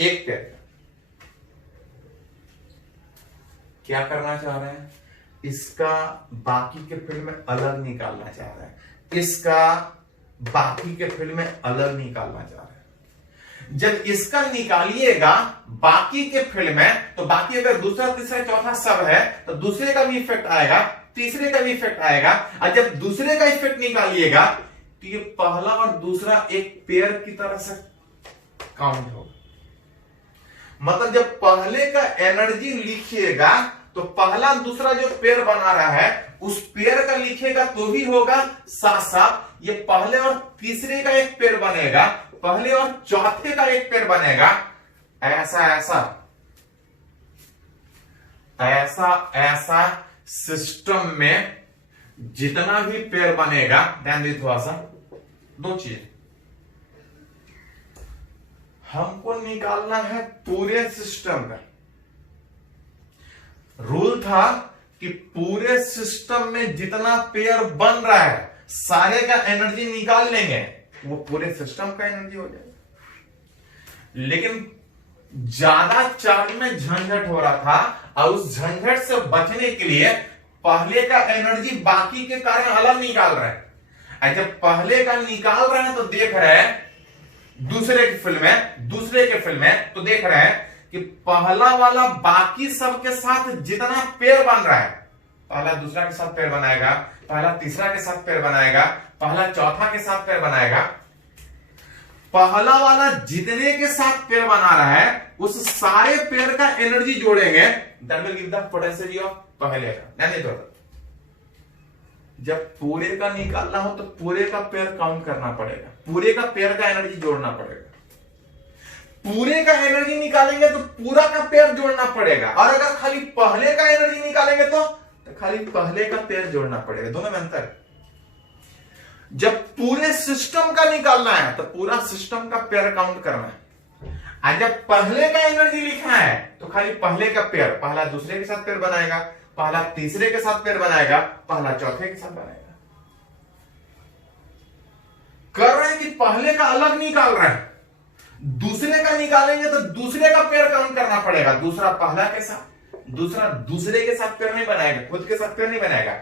एक पेयर का। क्या करना चाह रहे हैं, इसका बाकी के फील्ड में अलग निकालना चाह रहे हैं, इसका बाकी के फील्ड में अलग निकालना चाह रहे हैं। जब इसका निकालिएगा बाकी के फील्ड में, तो बाकी अगर दूसरा तीसरा चौथा सब है तो दूसरे का भी इफेक्ट आएगा, तीसरे का भी इफेक्ट आएगा। और जब दूसरे का इफेक्ट निकालिएगा तो ये पहला और दूसरा एक पेयर की तरह से काउंट होगा। मतलब जब पहले का एनर्जी लिखिएगा तो पहला दूसरा जो पेयर बना रहा है उस पेयर का लिखिएगा तो भी होगा, साथ साथ ये पहले और तीसरे का एक पेयर बनेगा, पहले और चौथे का एक पेयर बनेगा। ऐसा ऐसा ऐसा ऐसा सिस्टम में जितना भी पेयर बनेगा, ध्यान दीजिए थोड़ा सा, दो चीज हमको निकालना है पूरे सिस्टम का। रूल था कि पूरे सिस्टम में जितना पेयर बन रहा है सारे का एनर्जी निकाल लेंगे, वो पूरे सिस्टम का एनर्जी हो जाएगा। लेकिन ज्यादा चार्ज में झंझट हो रहा था और उस झंझट से बचने के लिए पहले का एनर्जी बाकी के कारण अलग निकाल रहे हैं। जब पहले का निकाल रहे हैं तो देख रहे हैं दूसरे के फील्ड में, तो देख रहे हैं कि पहला वाला बाकी सब के साथ जितना पेयर बन रहा है, पहला दूसरा के साथ पेयर बनाएगा, पहला तीसरा के साथ पेयर बनाएगा, पहला चौथा के साथ पेयर बनाएगा। पहला वाला जितने के साथ पेयर बना रहा है उस सारे पेयर का एनर्जी जोड़ेंगे, that will give the potential of पहले का। नहीं तो जब पूरे का निकालना हो तो पूरे का पेयर काउंट करना पड़ेगा, पूरे का पेयर का एनर्जी जोड़ना पड़ेगा। पूरे का एनर्जी निकालेंगे तो पूरा का पेयर जोड़ना पड़ेगा, और अगर खाली पहले का एनर्जी निकालेंगे तो खाली पहले का पेयर जोड़ना पड़ेगा। दोनों में अंतर। जब पूरे सिस्टम का निकालना है तो पूरा सिस्टम का पेयर काउंट करना है, और जब पहले का एनर्जी लिखना है तो खाली पहले का पेयर, पहला दूसरे के साथ पेयर बनाएगा, पहला तीसरे के साथ पेयर बनाएगा, पहला चौथे के साथ बनाएगा। कर रहे हैं कि पहले का अलग निकाल रहे हैं, दूसरे का निकालेंगे तो दूसरे का पेयर काउंट करना पड़ेगा। दूसरा पहला के साथ, दूसरा दूसरे के साथ पेयर नहीं बनाएगा, खुद के साथ पेयर नहीं बनाएगा,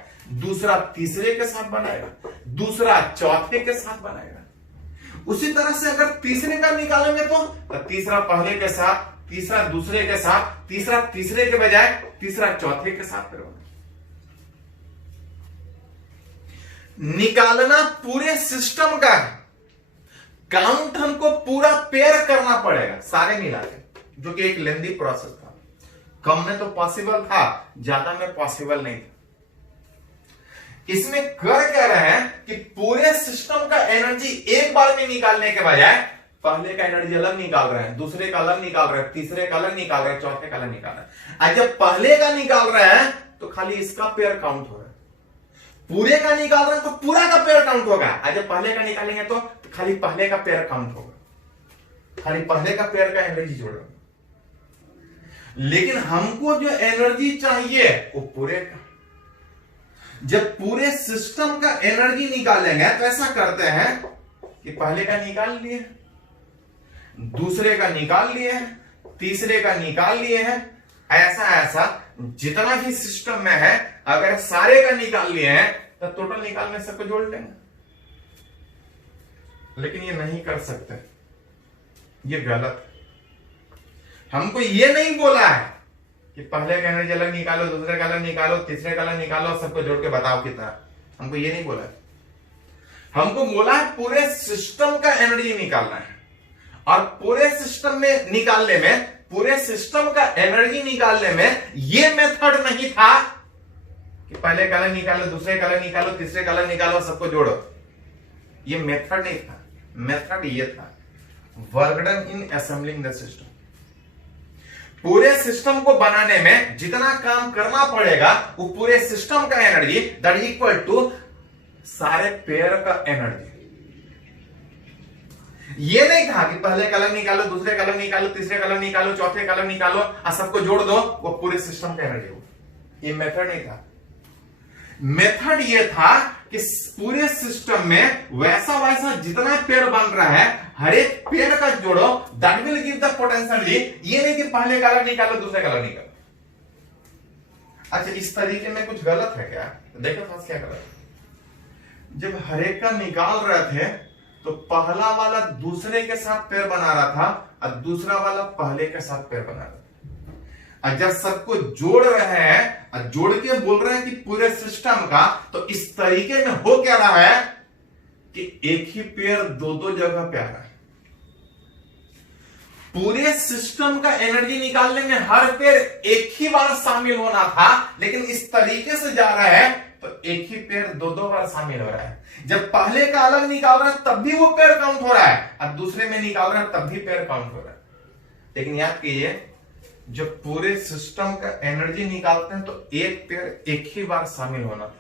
दूसरा तीसरे के साथ बनाएगा, दूसरा चौथे के साथ बनाएगा। उसी तरह से अगर तीसरे का निकालेंगे तो तीसरा पहले के साथ, तीसरा दूसरे के साथ, तीसरा तीसरे के बजाय तीसरा चौथे के साथ पेयर बनाएगा। निकालना पूरे सिस्टम का है, काउंट हमको पूरा पेयर करना पड़ेगा सारे मिला के, जो कि एक लेंदी प्रोसेस था। कम में तो पॉसिबल था, ज्यादा में पॉसिबल नहीं था। इसमें कर क्या रहे हैं कि पूरे सिस्टम का एनर्जी एक बार में निकालने के बजाय पहले का एनर्जी अलग निकाल रहे हैं, दूसरे का अलग निकाल रहे हैं, तीसरे का अलग निकाल रहे हैं, चौथे का अलग निकाल रहे हैं। जब पहले का निकाल रहे हैं तो खाली इसका पेयर काउंट हो रहा है, पूरे का निकाल रहे हैं तो पूरा का पेयर काउंट होगा, और जब पहले का निकालेंगे तो खाली पहले का पेयर काउंट होगा, खाली पहले का पेयर का एनर्जी जोड़ेंगे। लेकिन हमको जो एनर्जी चाहिए वो पूरे का, जब पूरे सिस्टम का एनर्जी निकालेंगे तो ऐसा करते हैं कि पहले का निकाल लिए, दूसरे का निकाल लिए, तीसरे का निकाल लिए हैं, ऐसा ऐसा जितना भी सिस्टम में है अगर सारे का निकाल लिए हैं तो टोटल निकालने सबको जोड़ लेंगे। लेकिन ये नहीं कर सकते, ये गलत है। हमको ये नहीं बोला है कि पहले का एनर्जी अलग निकालो, दूसरे का अलग निकालो, तीसरे का अलग निकालो, सबको जोड़ के बताओ कितना। हमको ये नहीं बोला है, हमको बोला है पूरे सिस्टम का एनर्जी निकालना है। और पूरे सिस्टम में निकालने में, पूरे सिस्टम का एनर्जी निकालने में ये मेथड नहीं था कि पहले का अलग निकालो, दूसरे का अलग निकालो, तीसरे का अलग निकालो, सबको जोड़ो। ये मेथड नहीं था, मेथड ये था work done in assembling the system. पूरे सिस्टम को बनाने में जितना काम करना पड़ेगा वो पूरे सिस्टम का एनर्जी दैट इक्वल टू सारे पेयर का एनर्जी। ये नहीं था कि पहले का अलग निकालो, दूसरे का अलग निकालो, तीसरे का अलग निकालो, चौथे का अलग निकालो और सबको जोड़ दो, वो पूरे सिस्टम का एनर्जी हो। ये मेथड नहीं था। मेथड ये था कि पूरे सिस्टम में वैसा वैसा जितना पेयर बन रहा है हर एक पेयर का जोड़ो, that will give the potential. ये नहीं कि पहले का अलग निकालो, दूसरे का अलग निकालो। अच्छा, इस तरीके में कुछ गलत है क्या? देखो था क्या गलत। जब हर एक का निकाल रहे थे तो पहला वाला दूसरे के साथ पेयर बना रहा था और दूसरा वाला पहले के साथ पेयर बना रहा था। और जब सबको जोड़ रहे हैं और जोड़ के बोल रहे हैं कि पूरे सिस्टम का, तो इस तरीके में हो क्या रहा है कि एक ही पेयर दो दो जगह पे आ रहा है। पूरे सिस्टम का एनर्जी निकालने में हर पेयर एक ही बार शामिल होना था, लेकिन इस तरीके से जा रहा है तो एक ही पेयर दो दो बार शामिल हो रहा है। जब पहले का अलग निकाल रहा है तब भी वो पेयर काउंट हो रहा है और दूसरे में निकाल रहा है तब भी पेयर काउंट हो रहा है। लेकिन याद कीजिए, जब पूरे सिस्टम का एनर्जी निकालते हैं तो एक पेयर एक ही बार शामिल होना था।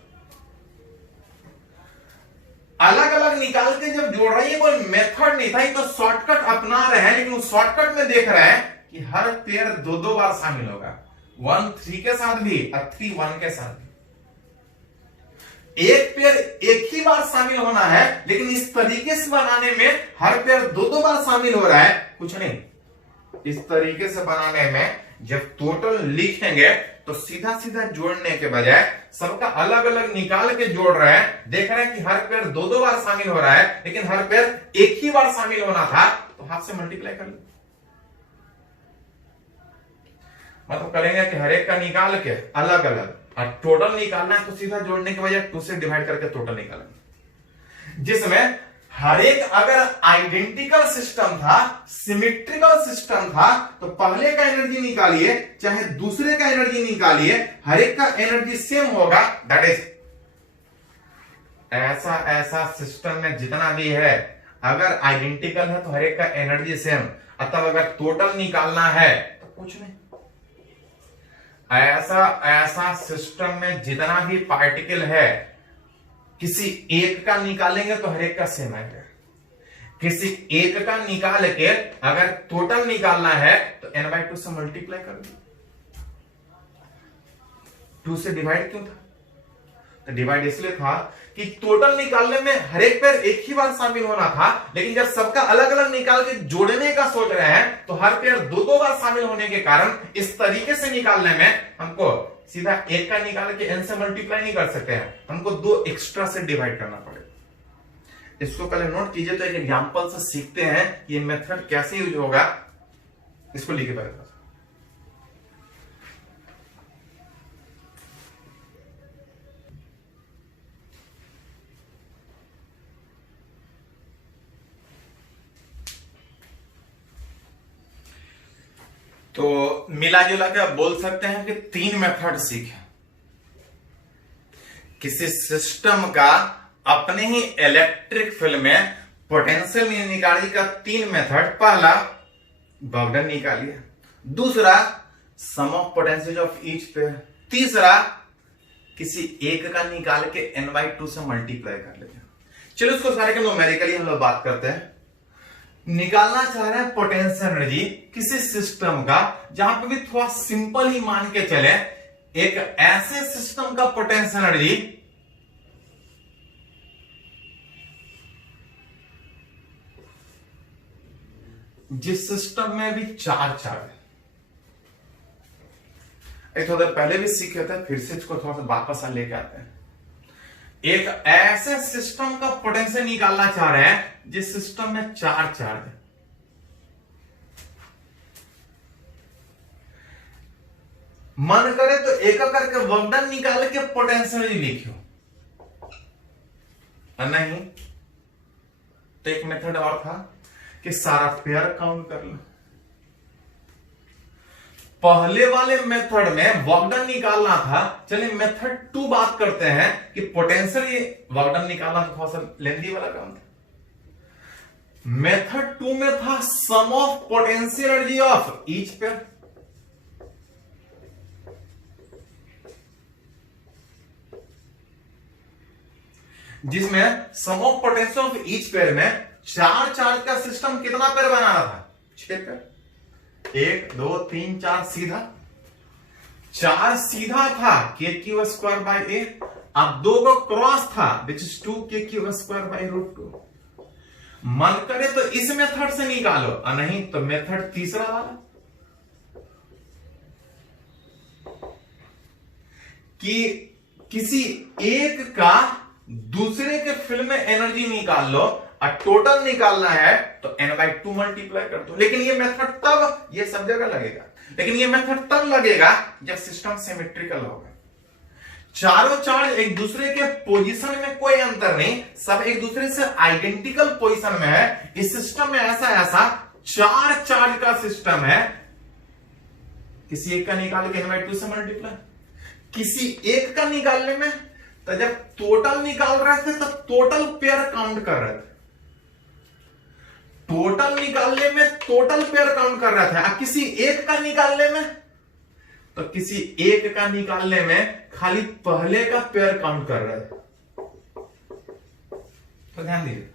अलग अलग निकाल के जब जोड़ रहे हैं, कोई मेथड नहीं था, ये तो शॉर्टकट अपना रहे हैं। लेकिन उस शॉर्टकट में देख रहे हैं कि हर पेयर दो दो बार शामिल होगा, 1 3 के साथ भी और 3 1 के साथ भी। एक पेयर एक ही बार शामिल होना है, लेकिन इस तरीके से बनाने में हर पेयर दो दो बार शामिल हो रहा है, कुछ नहीं। इस तरीके से बनाने में जब टोटल लिखेंगे तो सीधा सीधा जोड़ने के बजाय सबका अलग अलग निकाल के जोड़ रहे हैं। देख रहे हैं कि हर पेयर दो दो बार शामिल हो रहा है, लेकिन हर पेयर एक ही बार शामिल होना था, तो हाथ से मल्टीप्लाई कर लो। मतलब करेंगे कि हर एक का निकाल के अलग अलग और टोटल निकालना है तो सीधा जोड़ने के बजाय 2 से डिवाइड करके टोटल निकालेंगे। जिसमें हर एक अगर आइडेंटिकल सिस्टम था, सिमेट्रिकल सिस्टम था, तो पहले का एनर्जी निकालिए चाहे दूसरे का एनर्जी निकालिए, हर एक का एनर्जी सेम होगा। दैट इज ऐसा ऐसा सिस्टम में जितना भी है अगर आइडेंटिकल है तो हर एक का एनर्जी सेम। अतः अगर टोटल निकालना है तो कुछ नहीं, ऐसा ऐसा सिस्टम में जितना भी पार्टिकल है किसी एक का निकालेंगे तो हर एक का सेम आएगा। किसी एक का निकाल के अगर टोटल निकालना है तो n/2 से मल्टीप्लाई कर दो। 2 से डिवाइड क्यों था? तो डिवाइड इसलिए था कि टोटल निकालने में हर एक पेयर एक ही बार शामिल होना था, लेकिन जब सबका अलग अलग निकाल के जोड़ने का सोच रहे हैं तो हर पेयर दो दो बार शामिल होने के कारण इस तरीके से निकालने में हमको सीधा एक का निकाल के n से मल्टीप्लाई नहीं कर सकते हैं, हमको 2 एक्स्ट्रा से डिवाइड करना पड़ेगा। इसको पहले नोट कीजिए, तो एक एग्जांपल से सीखते हैं ये मेथड कैसे यूज होगा। इसको लिखे पहले। तो मिला जुला के आप बोल सकते हैं कि 3 मेथड सीखे। किसी सिस्टम का अपने ही इलेक्ट्रिक फील्ड में पोटेंशियल निकालने का 3 मेथड। पहला वर्क डन निकालिए, दूसरा sum of potential of each pair, तीसरा किसी एक का निकाल के n/2 से मल्टीप्लाई कर लेते हैं। चलो इसको सारे के न्यूमेरिकली हम लोग बात करते हैं। निकालना चाह रहे हैं पोटेंशियल एनर्जी किसी सिस्टम का, जहां पे भी थोड़ा सिंपल ही मान के चले, एक ऐसे सिस्टम का पोटेंशियल एनर्जी जिस सिस्टम में भी चार्ज है। थोड़ा देर पहले भी सीखे थे, फिर से इसको थोड़ा सा वापस लेके आते हैं। एक ऐसे सिस्टम का पोटेंशियल निकालना चाह रहे हैं जिस सिस्टम में चार्ज है। मन करे तो एक करके वर्क डन निकाल के पोटेंशियल लिखियो, नहीं तो एक मेथड और था कि सारा पेयर काउंट कर लो। पहले वाले मेथड में वर्क डन निकालना था, चलिए मेथड 2 बात करते हैं कि पोटेंशियल वर्क डन निकालना थोड़ा सा लेंथी वाला काम था। मेथड 2 में था sum of potential energy of each pair. जिसमें sum of potential of each pair में 4 चार्ज का सिस्टम कितना पेयर बनाना था? 6 पेयर। 1 2 3 4 सीधा, 4 सीधा था kq²/a। अब 2 को क्रॉस था विच इज 2 kq²/√2। मन करे तो इस मेथड से निकालो, और नहीं तो मेथड तीसरा वाला कि किसी एक का दूसरे के फील्ड में एनर्जी निकाल लो और टोटल निकालना है तो n/2 मल्टीप्लाई कर दो। लेकिन ये मेथड तब, ये सब जगह लगेगा, लेकिन ये मेथड तब लगेगा जब सिस्टम सिमेट्रिकल होगा। चारों चार्ज एक दूसरे के पोजीशन में कोई अंतर नहीं, सब एक दूसरे से आइडेंटिकल पोजीशन में है। इस सिस्टम में ऐसा 4 चार्ज का सिस्टम है, किसी एक का निकाल के n/2 से मल्टीप्लाई। किसी एक का निकालने में तो जब टोटल निकाल रहे थे तो टोटल पेयर काउंट कर रहे थे, टोटल निकालने में टोटल पेयर काउंट कर रहे थे। अब किसी एक का निकालने में तो किसी एक का निकालने में खाली पहले का पेयर काउंट कर रहे थे। तो ध्यान दीजिए,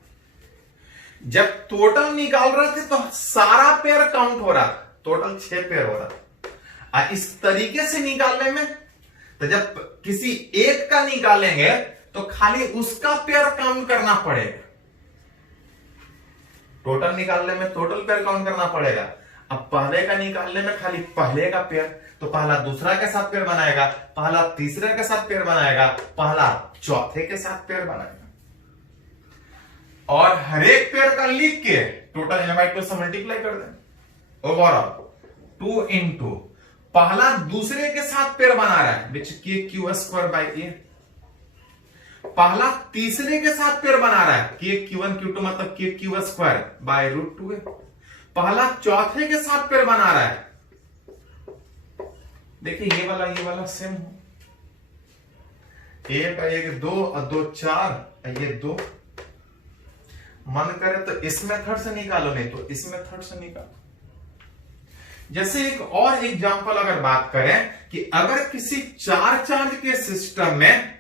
जब टोटल निकाल रहे थे तो सारा पेयर काउंट हो रहा था, टोटल 6 पेयर हो रहा था। और इस तरीके से निकालने में तो जब किसी एक का निकालेंगे तो खाली उसका पेयर काउंट करना पड़ेगा। टोटल निकालने में टोटल पेयर काउंट करना पड़ेगा। अब पहले का निकालने में खाली पहले का पेयर, तो पहला दूसरा के साथ पेयर बनाएगा, पहला तीसरे के साथ पेयर बनाएगा, पहला चौथे के साथ पेयर बनाएगा। और हर एक पेयर का लिख के टोटल n/2 से मल्टीप्लाई कर दें। ओवरऑल 2 into पहला दूसरे के साथ पेयर बना रहा है विच kq²/a। पहला तीसरे के साथ पेयर बना रहा है kq1 q2 मतलब kq² पहला चौथे के साथ पेयर बना रहा है। देखिए ये वाला सेम हो, 1 1 2 और 2 4, ये 2। मन करे तो इस मेथड से निकालो, नहीं तो इस मेथड से निकालो। जैसे एक और एग्जांपल अगर बात करें कि अगर किसी 4 चार्ज के सिस्टम में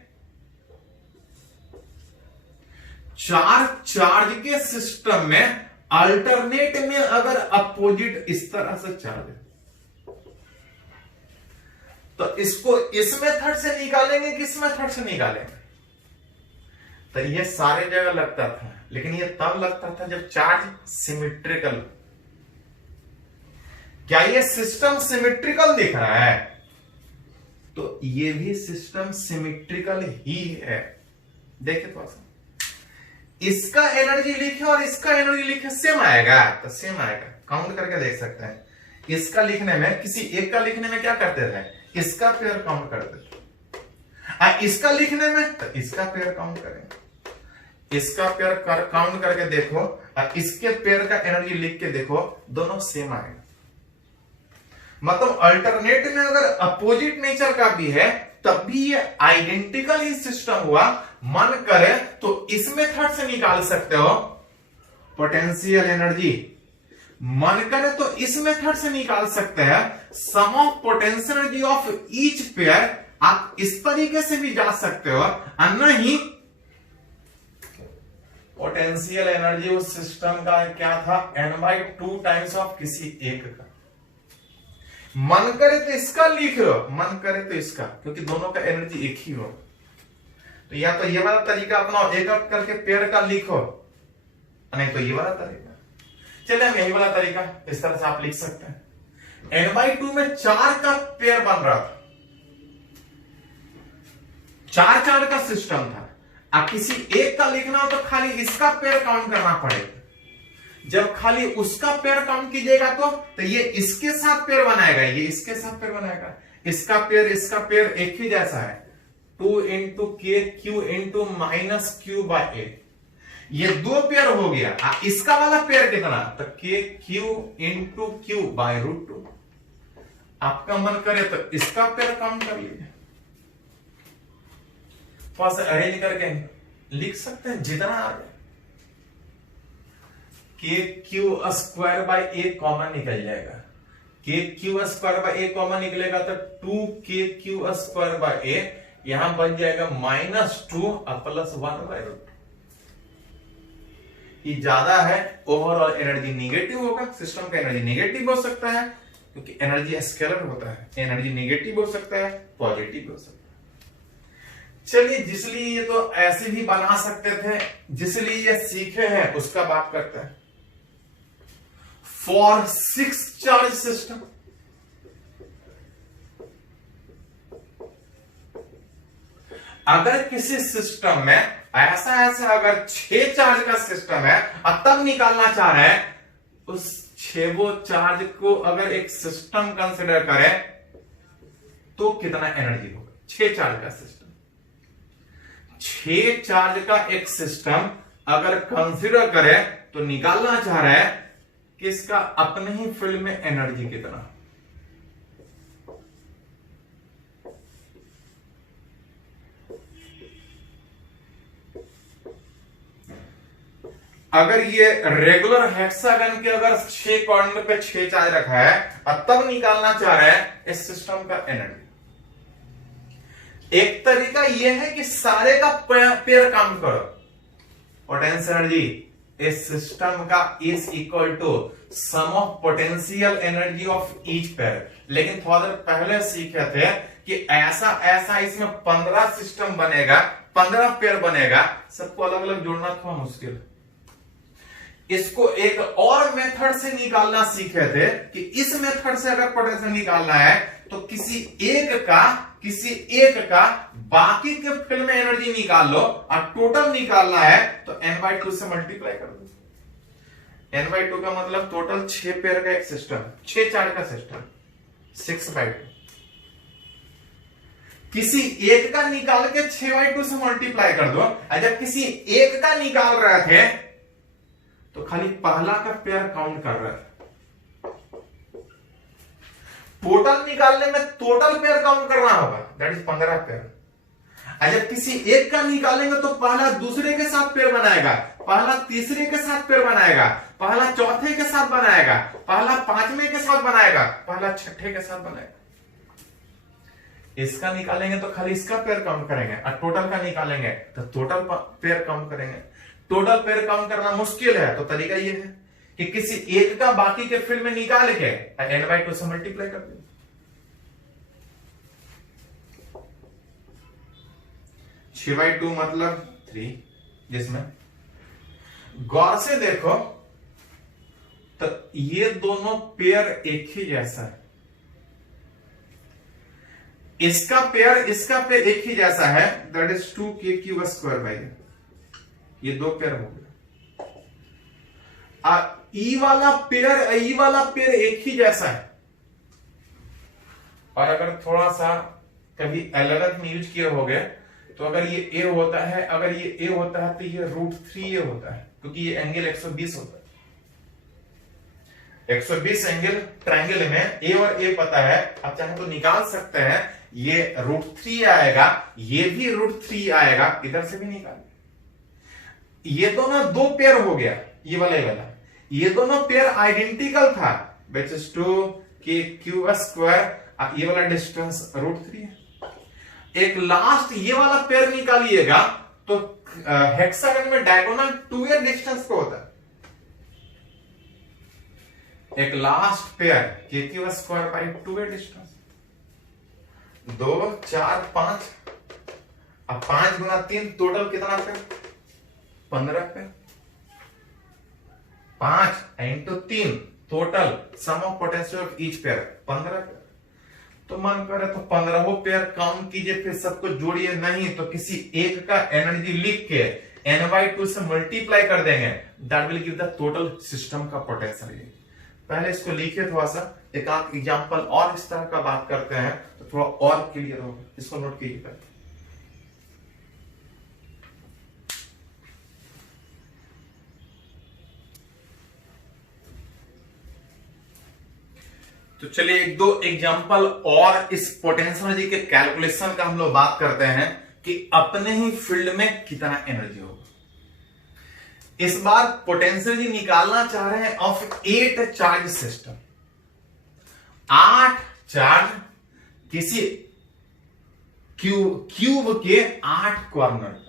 4 चार्ज के सिस्टम में अल्टरनेट में अगर अपोजिट इस तरह से चार्ज है तो इसको इस मेथड से निकालेंगे कि इस मेथड से निकालेंगे? तो ये सारे जगह लगता था, लेकिन ये तब लगता था जब चार्ज सिमेट्रिकल। क्या ये सिस्टम सिमेट्रिकल दिख रहा है? तो ये भी सिस्टम सिमेट्रिकल ही है। देखिए थोड़ा सा, इसका एनर्जी लिखे और इसका एनर्जी लिखे सेम आएगा, तो सेम आएगा। काउंट करके देख सकते हैं। इसका लिखने में, किसी एक का लिखने में क्या करते थे? इसका पेयर काउंट करते थे। इसका लिखने में तो इसका पेयर काउंट करेंगे। इसका पेयर काउंट करके देखो और इसके पेयर का एनर्जी लिख के देखो, दोनों सेम आएगा। मतलब अल्टरनेट में अगर अपोजिट नेचर का भी है तब भी ये आइडेंटिकल ही सिस्टम हुआ। मन करे तो इस मेथड से निकाल सकते हो पोटेंशियल एनर्जी, मन करे तो इस मेथड से निकाल सकते हैं sum of potential energy of each pair आप इस तरीके से भी जा सकते हो, और नहीं पोटेंशियल एनर्जी उस सिस्टम का क्या था, n/2 टाइम्स ऑफ किसी एक का। मन करे तो इसका लिख लो, मन करे तो इसका, क्योंकि दोनों का एनर्जी एक ही हो। तो या तो ये वाला तरीका अपनाओ, एक एक करके पेयर का लिखो, नहीं तो ये वाला तरीका। चलिए हम यही वाला तरीका इस तरह से आप लिख सकते हैं। n/2 में 4 का पेयर बन रहा था, 4 का सिस्टम था। अब किसी एक का लिखना हो तो खाली इसका पेयर काउंट करना पड़ेगा। जब खाली उसका पेयर काउंट कीजिएगा तो ये इसके साथ पेयर बनाएगा, ये इसके साथ पेयर बनाएगा। इसका पेयर एक ही जैसा है, 2 into K Q into minus Q by a. ये 2 पेयर हो गया। इसका वाला पेयर कितना, तो के क्यू इंटू क्यू बाय √2। आपका मन करे तो इसका पेयर काउंट कर लीजिए, थोड़ा सा अरेंज करके लिख सकते हैं जितना आ रहा है। के Q square by A common निकल जाएगा, के Q square by A common निकलेगा तो 2 के क्यू स्क्वायर बाय ए, यहां बन जाएगा -2 और +1/√2। ये ज्यादा है, ओवरऑल एनर्जी निगेटिव होगा, सिस्टम का एनर्जी निगेटिव हो सकता है क्योंकि एनर्जी स्केलर होता है। एनर्जी निगेटिव हो सकता है, पॉजिटिव हो सकता है। चलिए, जिसलिए ये तो ऐसे भी बना सकते थे, जिसलिए ये सीखे हैं उसका बात करते हैं। फॉर 6 चार्ज सिस्टम, अगर किसी सिस्टम में ऐसा अगर 6 चार्ज का सिस्टम है और तब निकालना चाह रहे हैं, उस 6 चार्ज को अगर एक सिस्टम कंसिडर करें तो कितना एनर्जी होगा। 6 चार्ज का सिस्टम, 6 चार्ज का एक सिस्टम अगर कंसिडर करें तो निकालना चाह रहे हैं कि इसका अपने ही फील्ड में एनर्जी कितना। अगर ये रेगुलर हेक्सागन के अगर 6 कॉर्नर पे 6 चार्ज रखा है और तब निकालना चाह रहे हैं इस सिस्टम का एनर्जी। एक तरीका यह है कि सारे का पेयर काउंट करो। पोटेंशियल एनर्जी इस सिस्टम का is equal to sum of potential energy of each pair. लेकिन थोड़ा देर पहले सीखे थे कि ऐसा इसमें 15 सिस्टम बनेगा, 15 पेयर बनेगा, सबको अलग अलग जोड़ना थोड़ा मुश्किल है। इसको एक और मेथड से निकालना सीखे थे कि इस मेथड से अगर पोटेंशियल निकालना है तो किसी एक का बाकी के फील्ड में एनर्जी निकाल लो और टोटल निकालना है तो n/2 से मल्टीप्लाई कर दो। n/2 का मतलब टोटल 6 पेयर का एक सिस्टम, 6 चार्ज का सिस्टम, 6/2। किसी एक का निकाल के 6/2 से मल्टीप्लाई कर दो। जब किसी एक का निकाल रहे थे तो खाली पहला का पेयर काउंट कर रहे थे। टोटल निकालने में टोटल पेयर काउंट करना होगा, दैट इज 15 पेयर। जब किसी एक का निकालेंगे तो पहला दूसरे के साथ पेयर बनाएगा, पहला तीसरे के साथ पेयर बनाएगा, पहला चौथे के साथ बनाएगा, पहला पांचवें के साथ बनाएगा, पहला छठे के साथ बनाएगा। इसका निकालेंगे तो खाली इसका पेयर काउंट करेंगे और टोटल का निकालेंगे तो टोटल पेयर काउंट करेंगे। टोटल पेयर काउंट करना मुश्किल है तो तरीका यह है कि किसी एक का बाकी के फील्ड में निकाल के n/2 से मल्टीप्लाई कर दो। 6/2 मतलब 3, जिसमें गौर से देखो तो ये दोनों पेयर एक ही जैसा है। इसका पेयर एक ही जैसा है, दैट इज 2k⁴/, ये 2 पेयर हो गए। ई वाला पेयर एक ही जैसा है। और अगर थोड़ा सा कभी अलग में यूज किए होगे तो अगर ये ए होता है, तो ये √3a होता है, क्योंकि ये एंगल 120 होता है। 120 एंगल ट्रायंगल में ए और ए पता है, आप चाहे तो निकाल सकते हैं। ये √3 आएगा, ये भी √3 आएगा, इधर से भी निकाल। ये दोनों 2 पेयर हो गया, ये वाला ये दोनों पेयर आइडेंटिकल था, विच इज 2k⁴²। ये वाला डिस्टेंस √3 है। एक लास्ट ये वाला पेयर निकालिएगा तो हेक्सागन में डायगोनल 2a डिस्टेंस पे होता है। एक लास्ट पेयर के स्क्वायर बाई 2a डिस्टेंस, 2 4 5, अब 5 गुना 3 टोटल कितना pair? 15 pair. 5 into 3 total sum of potential of each pair 15 pair. तो मन करे तो 15 पेयर काउंट कीजिए, फिर सबको जोड़िए, नहीं तो किसी एक का एनर्जी लिख के n/2 से मल्टीप्लाई कर देंगे, that will give the total system का पोटेंशियल। पहले इसको लिखिए थोड़ा सा, एक आध एग्जांपल और इस तरह का बात करते हैं तो थोड़ा और क्लियर होगा। इसको नोट कीजिए पहले। तो चलिए एक दो एग्जांपल और इस पोटेंशियल एनर्जी के कैलकुलेशन का हम लोग बात करते हैं कि अपने ही फील्ड में कितना एनर्जी होगा। इस बार पोटेंशियल एनर्जी निकालना चाह रहे हैं ऑफ 8 चार्ज सिस्टम। 8 चार्ज किसी क्यूब के 8 कॉर्नर पे।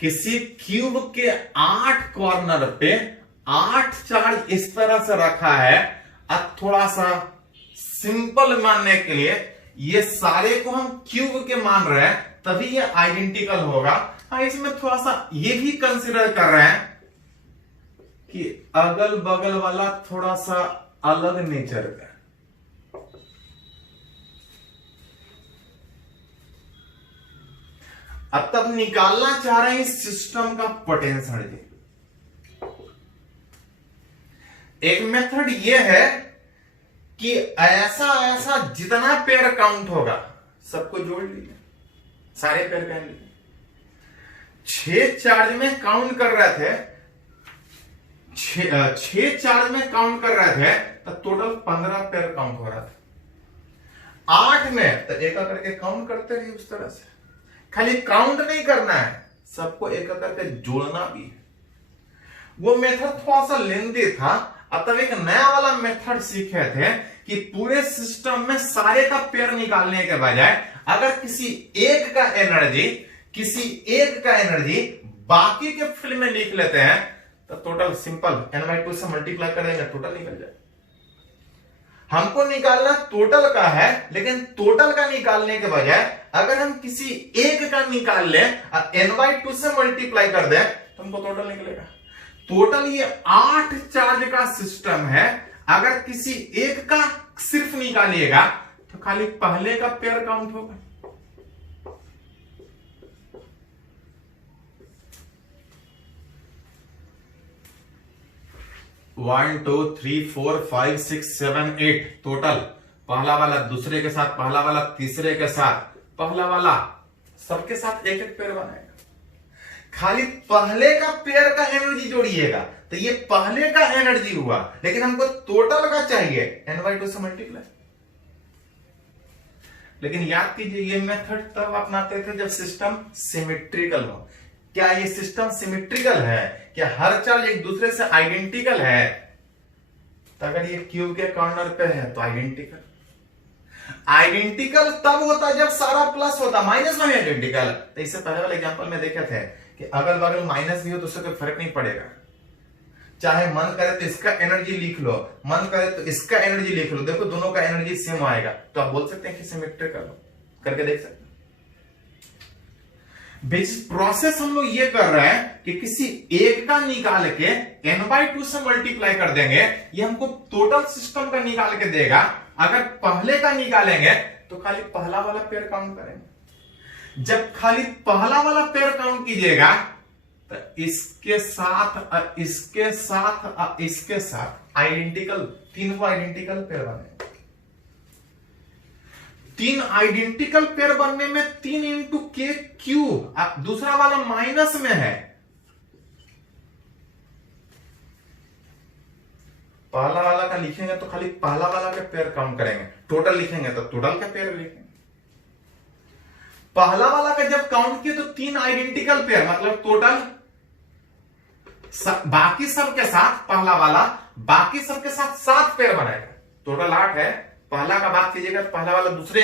किसी क्यूब के 8 कॉर्नर पे 8 चार्ज इस तरह से रखा है। अब थोड़ा सा सिंपल मानने के लिए ये सारे को हम क्यूब के मान रहे हैं, तभी ये आइडेंटिकल होगा। हाँ, इसमें थोड़ा सा ये भी कंसीडर कर रहे हैं कि अगल बगल वाला थोड़ा सा अलग नेचर का। अब तब निकालना चाह रहे हैं इस सिस्टम का पोटेंशियल एनर्जी। एक मेथड ये है कि ऐसा ऐसा जितना पेयर काउंट होगा सबको जोड़ लीजिए, सारे पेयर पहन लीजिए। 6 चार्ज में काउंट कर रहे थे, 6 चार्ज में काउंट कर रहे थे तो टोटल 15 पेयर काउंट हो रहा था। 8 में तो एक करके काउंट करते रहिए। उस तरह से खाली काउंट नहीं करना है, सबको एक करके जोड़ना भी है। वो मेथड थोड़ा सा लेंदी था। अब तब एक नया वाला मेथड सीखे थे कि पूरे सिस्टम में सारे का पेयर निकालने के बजाय अगर किसी एक का एनर्जी बाकी के फील्ड में लिख लेते हैं तो टोटल सिंपल n/2 से मल्टीप्लाई कर देंगे, टोटल निकल जाए। हमको निकालना टोटल का है, लेकिन टोटल का निकालने के बजाय अगर हम किसी एक का निकाल लें और n/2 से मल्टीप्लाई कर दें तो हमको टोटल निकलेगा। टोटल ये 8 चार्ज का सिस्टम है। अगर किसी एक का सिर्फ निकालिएगा तो खाली पहले का पेयर काउंट होगा। One 2 3 4 5 6 7 8 total. पहला वाला दूसरे के साथ, पहला वाला तीसरे के साथ, पहला वाला सबके साथ एक एक पेयर बनाएगा। खाली पहले का पेयर का एनर्जी जोड़िएगा तो ये पहले का एनर्जी हुआ, लेकिन हमको टोटल का चाहिए n/2 से मल्टीप्लाई। लेकिन याद कीजिए ये मेथड तब अपनाते थे जब सिस्टम सिमेट्रिकल हो। क्या ये सिस्टम सिमेट्रिकल है? क्या हर चार्ज एक दूसरे से आइडेंटिकल है? तो अगर ये क्यूब के कॉर्नर पे है तो आइडेंटिकल। आइडेंटिकल तब होता जब सारा प्लस होता, माइनस में आइडेंटिकल। तो इससे पहले वाले एग्जांपल में देखे थे कि अगल बगल माइनस भी हो तो उससे कोई फर्क नहीं पड़ेगा। चाहे मन करे तो इसका एनर्जी लिख लो, मन करे तो इसका एनर्जी लिख लो, देखो दोनों का एनर्जी सेम आएगा, तो आप बोल सकते हैं कि सिमेट्रिकल करके देख सकते हैं। बेसिक प्रोसेस हम लोग ये कर रहे हैं कि किसी एक का निकाल के n/2 से मल्टीप्लाई कर देंगे, ये हमको टोटल सिस्टम का निकाल के देगा। अगर पहले का निकालेंगे तो खाली पहला वाला पेयर काउंट करेंगे। जब खाली पहला वाला पेयर काउंट कीजिएगा तो इसके साथ इसके साथ इसके साथ आइडेंटिकल, तीनों आइडेंटिकल पेयर बने। 3 आइडेंटिकल पेयर बनने में 3 इंटू के क्यूब, दूसरा वाला माइनस में है। पहला वाला का लिखेंगे तो खाली पहला वाला के पेयर काउंट करेंगे, टोटल लिखेंगे तो टोटल का पेयर लिखेंगे। पहला वाला का जब काउंट किए तो 3 आइडेंटिकल पेयर, मतलब टोटल बाकी सब के साथ पहला वाला बाकी सब के साथ 7 पेयर बनाएगा। टोटल 8 है, पहला का बात कीजिएगा तो पहला वाला दूसरे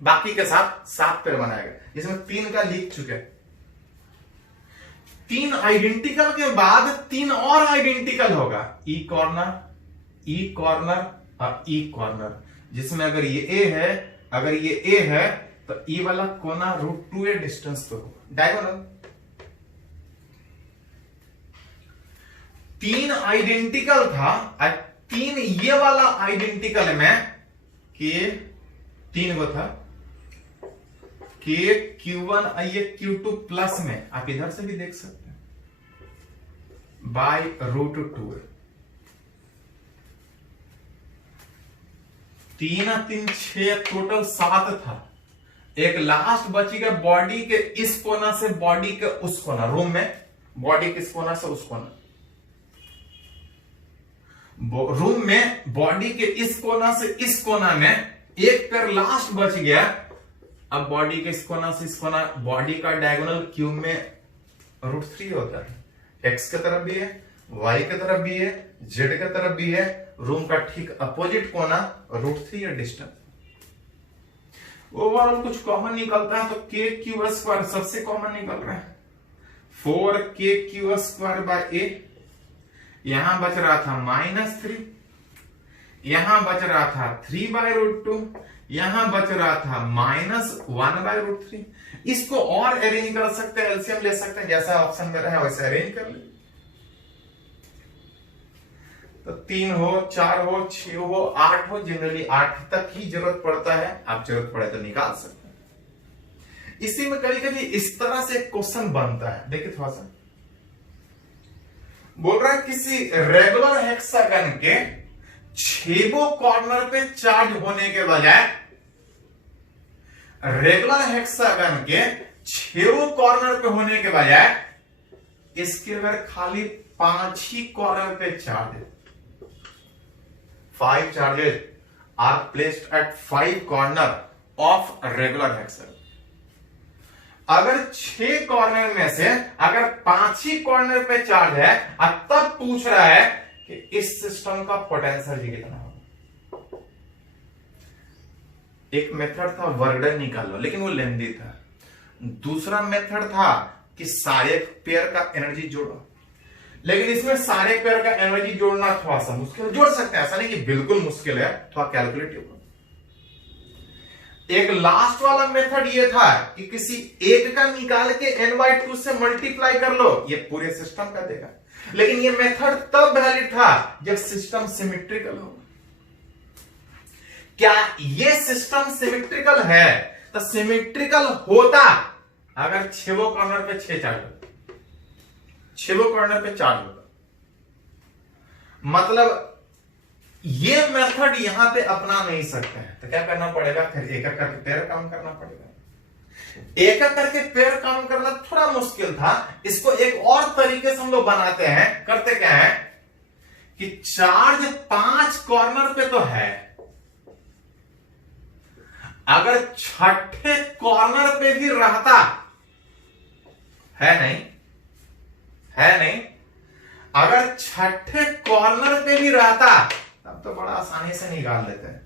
बाकी के साथ 7 पेयर बनाएगा, जिसमें 3 का लीक चुके। 3 आइडेंटिकल के बाद 3 और आइडेंटिकल होगा, ई कॉर्नर और ई कॉर्नर, जिसमें अगर ये ए है, अगर ये ए है तो ई वाला कोना √2a डिस्टेंस पे होगा, डायगोनल। 3 आइडेंटिकल था, 3 ये वाला आइडेंटिकल में के 3 को था, के Q1 ये Q2 प्लस में, आप इधर से भी देख सकते हैं, बाय √2। 3 और 3 6, टोटल 7 था। एक लास्ट बची गया बॉडी के इस कोना से बॉडी के उस कोना, रूम में बॉडी के इस कोना से उस कोना, रूम में बॉडी के इस कोना से इस कोना में एक पेयर लास्ट बच गया। अब बॉडी के इस कोना से इस कोना, बॉडी का डायगोनल क्यूब में √3 होता है, एक्स की तरफ भी है, वाई की तरफ भी है, जेड की तरफ भी है, रूम का ठीक अपोजिट कोना √3 है डिस्टेंस। ओवरऑल कुछ कॉमन निकलता है तो KQ² सबसे कॉमन निकल रहा है, 4KQ² यहां बच रहा था -3, यहां बच रहा था 3/√2, यहां बच रहा था -1/√3। इसको और अरेंज कर सकते हैं, एलसीएम ले सकते हैं, जैसा ऑप्शन में रहा वैसे अरेंज कर ले। तो 3 हो, 4 हो, 6 हो, 8 हो, जनरली 8 तक ही जरूरत पड़ता है, आप जरूरत पड़े तो निकाल सकते हैं। इसी में कभी कभी इस तरह से क्वेश्चन बनता है, देखिए थोड़ा सा बोल रहा है किसी रेगुलर हेक्सागन के 6 कॉर्नर पे चार्ज होने के बजाय, रेगुलर हेक्सागन के 6 कॉर्नर पे होने के बजाय इसके अगर खाली 5 ही कॉर्नर पे चार्ज है, 5 charges are placed at 5 corner of regular hexagon। अगर 6 कॉर्नर में से अगर 5 ही कॉर्नर पे चार्ज है, अब तब पूछ रहा है कि इस सिस्टम का पोटेंशियल जी कितना होगा। एक मेथड था वर्कडन निकालो, लेकिन वो लेंदी था। दूसरा मेथड था कि सारे पेयर का एनर्जी जोड़ो, लेकिन इसमें सारे पेयर का एनर्जी जोड़ना थोड़ा सा मुश्किल, जोड़ सकते हैं, ऐसा नहीं कि बिल्कुल मुश्किल है, थोड़ा कैलकुलेटिव। एक लास्ट वाला मेथड ये था कि किसी एक का निकाल के n/2 से मल्टीप्लाई कर लो, ये पूरे सिस्टम का देगा। लेकिन ये मेथड तब वैलिड था जब सिस्टम सिमेट्रिकल हो। क्या ये सिस्टम सिमेट्रिकल है? तो सिमेट्रिकल होता अगर 6 कॉर्नर पे 6 चार्ज होता, 6 कॉर्नर पे चार्ज होता। मतलब ये मेथड यहां पे अपना नहीं सकते हैं, तो क्या करना पड़ेगा, फिर एक एक करके पेयर काम करना पड़ेगा। एक एक करके पेयर काम करना थोड़ा मुश्किल था, इसको एक और तरीके से हम लोग बनाते हैं। करते क्या है कि चार्ज 5 कॉर्नर पे तो है, अगर 6ठे कॉर्नर पे भी रहता है, नहीं, अगर 6ठे कॉर्नर पे भी रहता तब तो बड़ा आसानी से निकाल लेते हैं,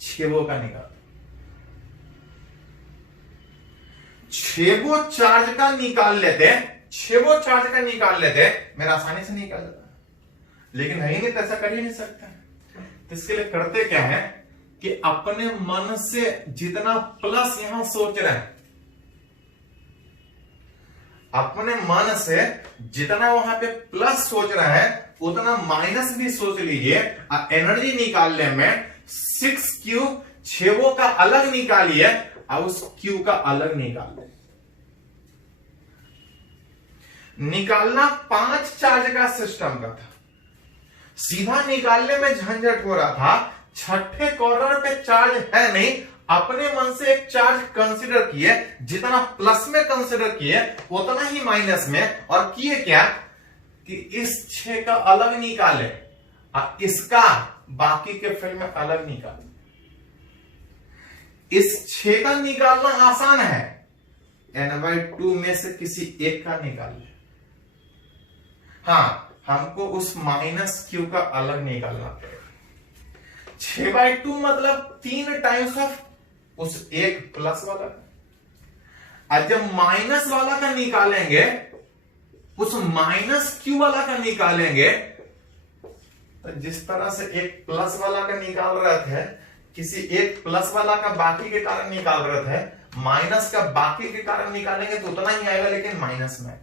6 का निकाल, 6 चार्ज का निकाल लेते, 6 चार्ज का निकाल लेते, मेरा आसानी से निकाल लेता। लेकिन है ही नहीं, तो ऐसा कर ही नहीं सकते। तो इसके लिए करते क्या है कि अपने मन से जितना प्लस यहां सोच रहे हैं, अपने मन से जितना वहां पे प्लस सोच रहे हैं उतना माइनस भी सोच लीजिए। एनर्जी निकालने में 6Q 6 का अलग निकालिए और उस Q का अलग निकाल ले। निकालना 5 चार्ज का सिस्टम का था, सीधा निकालने में झंझट हो रहा था। 6ठे कॉर्नर पे चार्ज है नहीं, अपने मन से एक चार्ज कंसीडर किए, जितना प्लस में कंसीडर किए उतना ही माइनस में, और किए क्या कि इस 6 का अलग निकाले और इसका बाकी के फील्ड में अलग निकाले। इस 6 का निकालना आसान है, n/2 में से किसी एक का निकाल ले। हाँ, हमको उस माइनस क्यू का अलग निकालना पड़ेगा। 6/2 मतलब 3 टाइम्स ऑफ उस एक प्लस वाला। आज जब माइनस वाला का निकालेंगे, उस माइनस क्यू वाला का निकालेंगे, तो जिस तरह से एक प्लस वाला का निकाल रहे थे, किसी एक प्लस वाला का बाकी के कारण निकाल रहे थे, माइनस का बाकी के कारण निकालेंगे तो उतना ही आएगा, लेकिन माइनस में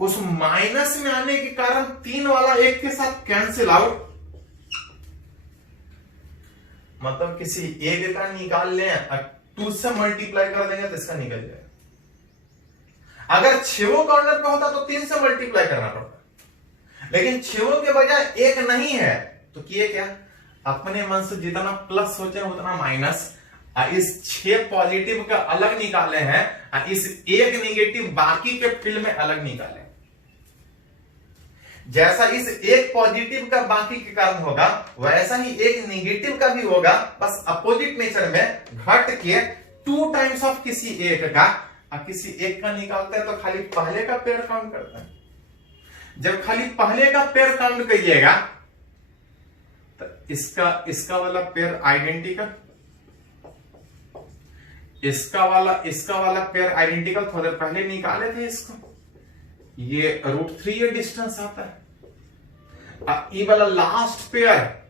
उस माइनस में आने के कारण 3 वाला एक के साथ कैंसिल आउट, मतलब किसी एक का निकाल लें 2 से मल्टीप्लाई कर देंगे तो इसका निकल जाएगा। अगर 6 कॉर्नर पे होता तो 3 से मल्टीप्लाई करना पड़ता, लेकिन 6 के बजाय 1 नहीं है तो किए क्या, अपने मन से जितना प्लस सोचे उतना माइनस, इस 6 पॉजिटिव का अलग निकाले हैं, इस 1 नेगेटिव बाकी के फील्ड में अलग निकाले। जैसा इस 1 पॉजिटिव का बाकी के कारण होगा, वैसा ही 1 नेगेटिव का भी होगा, बस अपोजिट नेचर में घट के 2 टाइम्स ऑफ किसी एक का, किसी एक का निकालते हैं तो खाली पहले का पेयर काउंट करते हैं। जब खाली पहले का पेयर काउंट करिएगा तो इसका वाला पेयर आइडेंटिकल, इसका वाला पेयर आइडेंटिकल, थोड़े पहले निकाले थे इसको, ये √3 ये डिस्टेंस आता है। ये वाला लास्ट पेयर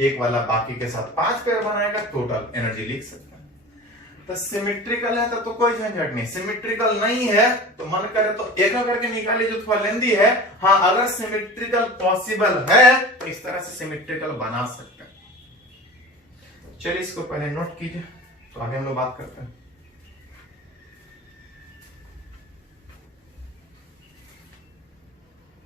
एक वाला बाकी के साथ 5 पेयर बनाएगा, टोटल एनर्जी लिख सकते हैं। तो सिमेट्रिकल है तो कोई झंझट नहीं, सिमेट्रिकल नहीं है तो मन करे तो एक करके निकाले जो थोड़ा लेंदी है। हाँ, अगर सिमेट्रिकल पॉसिबल है तो इस तरह से सिमेट्रिकल बना सकते हैं। चलिए इसको पहले नोट कीजिए, तो आगे हम लोग बात करते हैं।